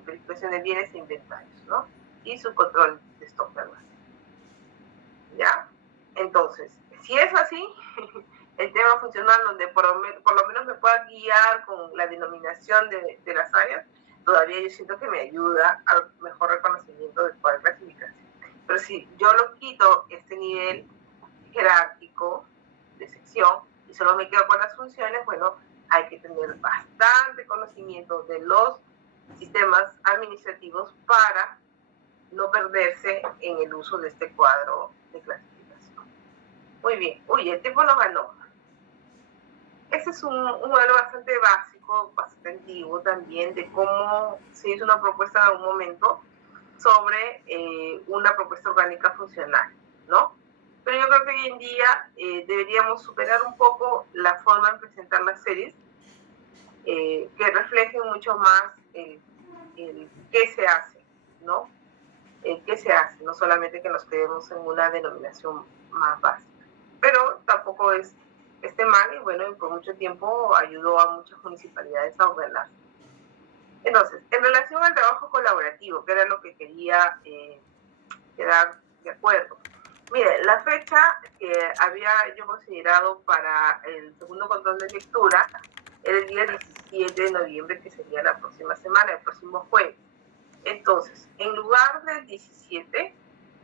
verificación de bienes e inventarios, ¿no? Y su control de stock de almacén. ¿Ya? Entonces, si es así, el tema funcional donde por lo menos me pueda guiar con la denominación de las áreas, todavía yo siento que me ayuda al mejor reconocimiento de cuál clasificación. Pero si yo lo quito este nivel jerárquico de sección y solo me quedo con las funciones, bueno, hay que tener bastante conocimiento de los sistemas administrativos para no perderse en el uso de este cuadro de clasificación. Muy bien. Uy, el tiempo nos ganó. Este es un modelo bastante básico, bastante antiguo también, de cómo se hizo una propuesta en algún momento sobre una propuesta orgánica funcional, ¿no? Pero yo creo que hoy en día deberíamos superar un poco la forma de presentar las series, que reflejen mucho más el qué se hace, ¿no? ¿Qué se hace? No solamente que nos quedemos en una denominación más básica. Pero tampoco es mal y bueno, por mucho tiempo ayudó a muchas municipalidades a ordenarse. Entonces, en relación al trabajo colaborativo, que era lo que quería quedar de acuerdo. Mire, la fecha que había yo considerado para el segundo control de lectura era el día 17 de noviembre, que sería la próxima semana, el próximo jueves. Entonces, en lugar del 17,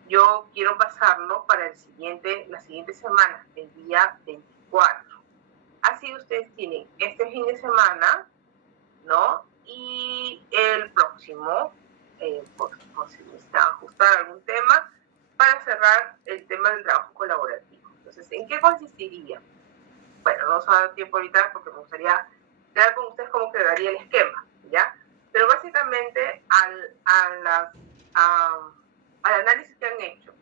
yo quiero pasarlo para la siguiente semana, el día 24. Así ustedes tienen este fin de semana, ¿no? Y el próximo, por si necesitan ajustar algún tema, para cerrar el tema del trabajo colaborativo. Entonces, ¿en qué consistiría? Bueno, no nos va a dar tiempo ahorita porque me gustaría ver con ustedes cómo quedaría el esquema, ¿ya? Pero básicamente al análisis que han hecho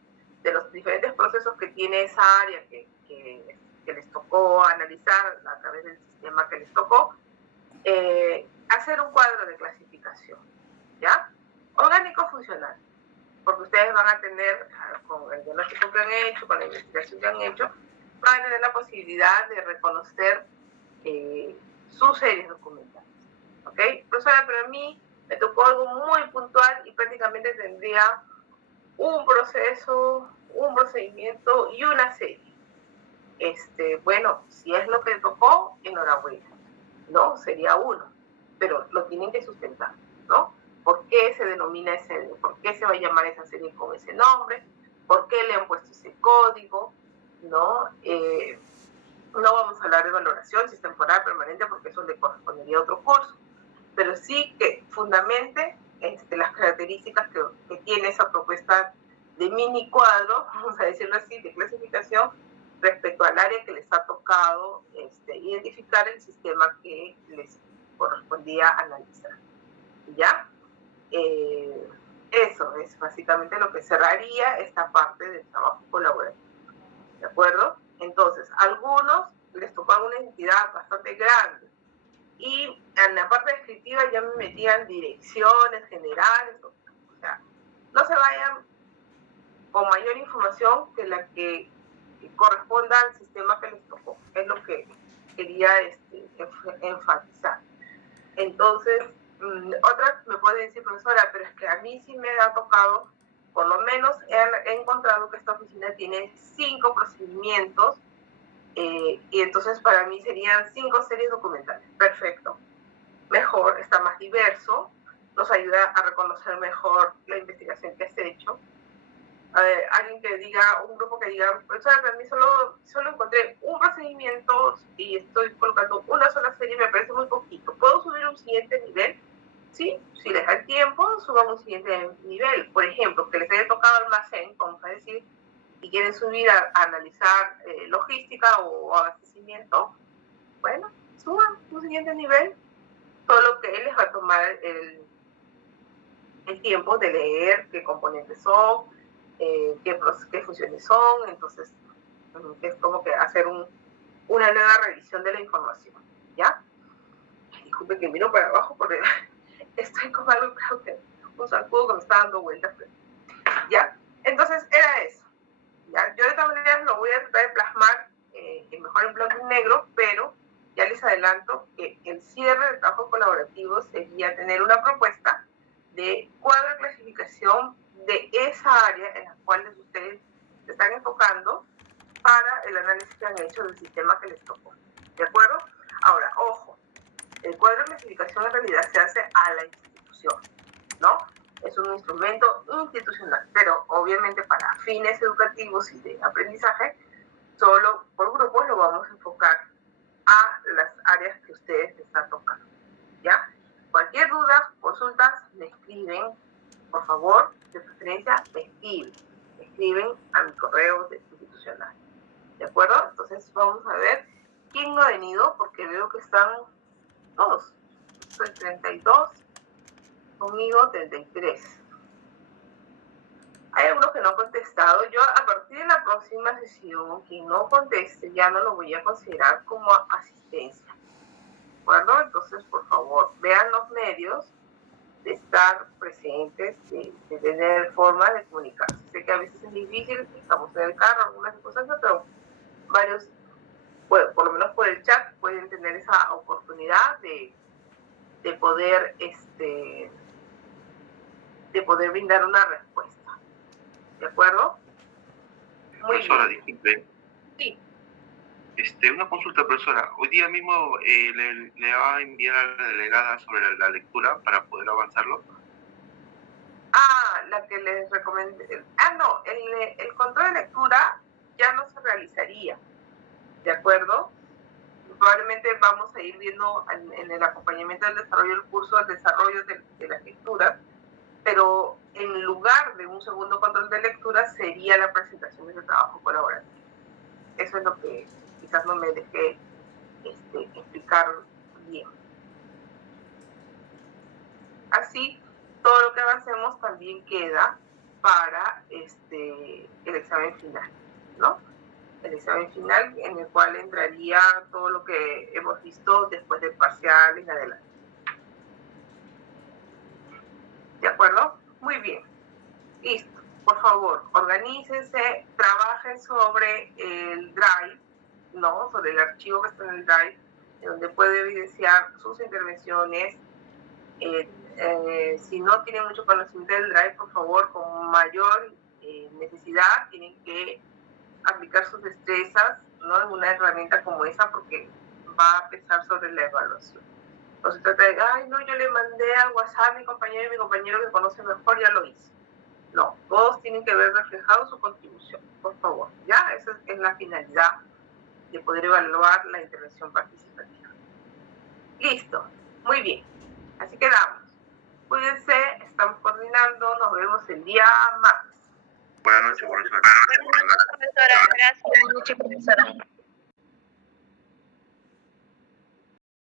de los diferentes procesos que tiene esa área que les tocó analizar a través del sistema que les tocó, hacer un cuadro de clasificación, ¿ya? Orgánico funcional, porque ustedes van a tener, con el diagnóstico que han hecho, con la investigación que han hecho, van a tener la posibilidad de reconocer sus series documentales, ¿ok? Profesora, pero a mí me tocó algo muy puntual y prácticamente tendría un proceso, un procedimiento y una serie. Bueno, si es lo que tocó, enhorabuena, ¿no? Sería uno, pero lo tienen que sustentar, ¿no? ¿Por qué se denomina por qué se va a llamar esa serie con ese nombre? ¿Por qué le han puesto ese código? ¿No? No vamos a hablar de valoración, si es temporal, permanente, porque eso le correspondería a otro curso, pero sí que fundamente las características que tiene esa propuesta de mini cuadro, vamos a decirlo así, de clasificación, respecto al área que les ha tocado identificar el sistema que les correspondía analizar. ¿Ya? Eso es básicamente lo que cerraría esta parte del trabajo colaborativo. ¿De acuerdo? Entonces, a algunos les tocó una entidad bastante grande, y en la parte descriptiva ya me metían direcciones generales, o sea, no se vayan con mayor información que la que corresponda al sistema que les tocó, es lo que quería enfatizar. Entonces, otra me puede decir, profesora, pero es que a mí sí me ha tocado, por lo menos he encontrado que esta oficina tiene 5 procedimientos, y entonces para mí serían 5 series documentales. Perfecto. Mejor, está más diverso, nos ayuda a reconocer mejor la investigación que has hecho. Alguien que diga, un grupo que diga, profesora, para mí solo encontré un procedimiento y estoy colocando una sola serie, me parece muy poquito. ¿Puedo subir un siguiente nivel? Sí, si les da el tiempo, suban un siguiente nivel. Por ejemplo, que les haya tocado almacén, vamos a decir, y quieren subir a analizar logística o abastecimiento, bueno, suban un siguiente nivel, solo que les va a tomar el tiempo de leer qué componentes son, qué funciones son. Entonces es como que hacer una nueva revisión de la información, ¿ya? Disculpe que miro para abajo porque estoy con algo, creo que un sacudo que me está dando vueltas, ¿ya? Entonces era eso, ¿ya? Yo de todas maneras lo voy a tratar de plasmar mejor en blanco y negro, pero ya les adelanto que el cierre del trabajo colaborativo sería tener una propuesta de cuadro de clasificación de esa área en la cual ustedes se están enfocando para el análisis que han hecho del sistema que les tocó. ¿De acuerdo? Ahora, ojo, el cuadro de clasificación en realidad se hace a la institución, ¿no? Es un instrumento institucional, pero obviamente para fines educativos y de aprendizaje, solo por grupos lo vamos a enfocar a las áreas que ustedes están tocando, ¿ya? Cualquier duda, consultas, me escriben, por favor, de preferencia, me escriben a mi correo institucional, ¿de acuerdo? Entonces vamos a ver quién no ha venido, porque veo que están todos. Soy 32, conmigo 33. Hay algunos que no han contestado. Yo a partir de la próxima sesión, quien no conteste ya no lo voy a considerar como asistencia, ¿de acuerdo? Entonces, por favor, vean los medios de estar presentes, de tener forma de comunicarse. Sé que a veces es difícil, estamos en el carro, algunas cosas, pero varios, bueno, por lo menos por el chat, pueden tener esa oportunidad de poder brindar una respuesta. ¿De acuerdo? Muy profesora, bien. disculpe. Sí. Una consulta, profesora. Hoy día mismo le va a enviar a la delegada sobre la lectura para poder avanzarlo. La que les recomendé. No, el control de lectura ya no se realizaría. ¿De acuerdo? Probablemente vamos a ir viendo en el acompañamiento del desarrollo del curso el desarrollo de las lecturas, pero en lugar de un segundo control de lectura sería la presentación de ese trabajo colaborativo. Eso es lo que quizás no me dejé explicar bien. Así, todo lo que avancemos también queda para el examen final, ¿no? El examen final en el cual entraría todo lo que hemos visto después del parcial en adelante. ¿De acuerdo? Muy bien. Listo. Por favor, organícense, trabajen sobre el Drive, ¿no? Sobre el archivo que está en el Drive, donde puede evidenciar sus intervenciones. Si no tienen mucho conocimiento del Drive, por favor, con mayor necesidad, tienen que aplicar sus destrezas, ¿no? En una herramienta como esa, porque va a pesar sobre la evaluación. No se trata de, no, yo le mandé al WhatsApp a mi compañero y mi compañero que conoce mejor ya lo hizo. No, todos tienen que ver reflejado su contribución, por favor. Ya, esa es la finalidad de poder evaluar la intervención participativa. Listo, muy bien. Así quedamos. Cuídense, estamos coordinando, nos vemos el día martes. Buenas noches, profesora. Buenas noches, profesora. Gracias. Buenas noches, profesora.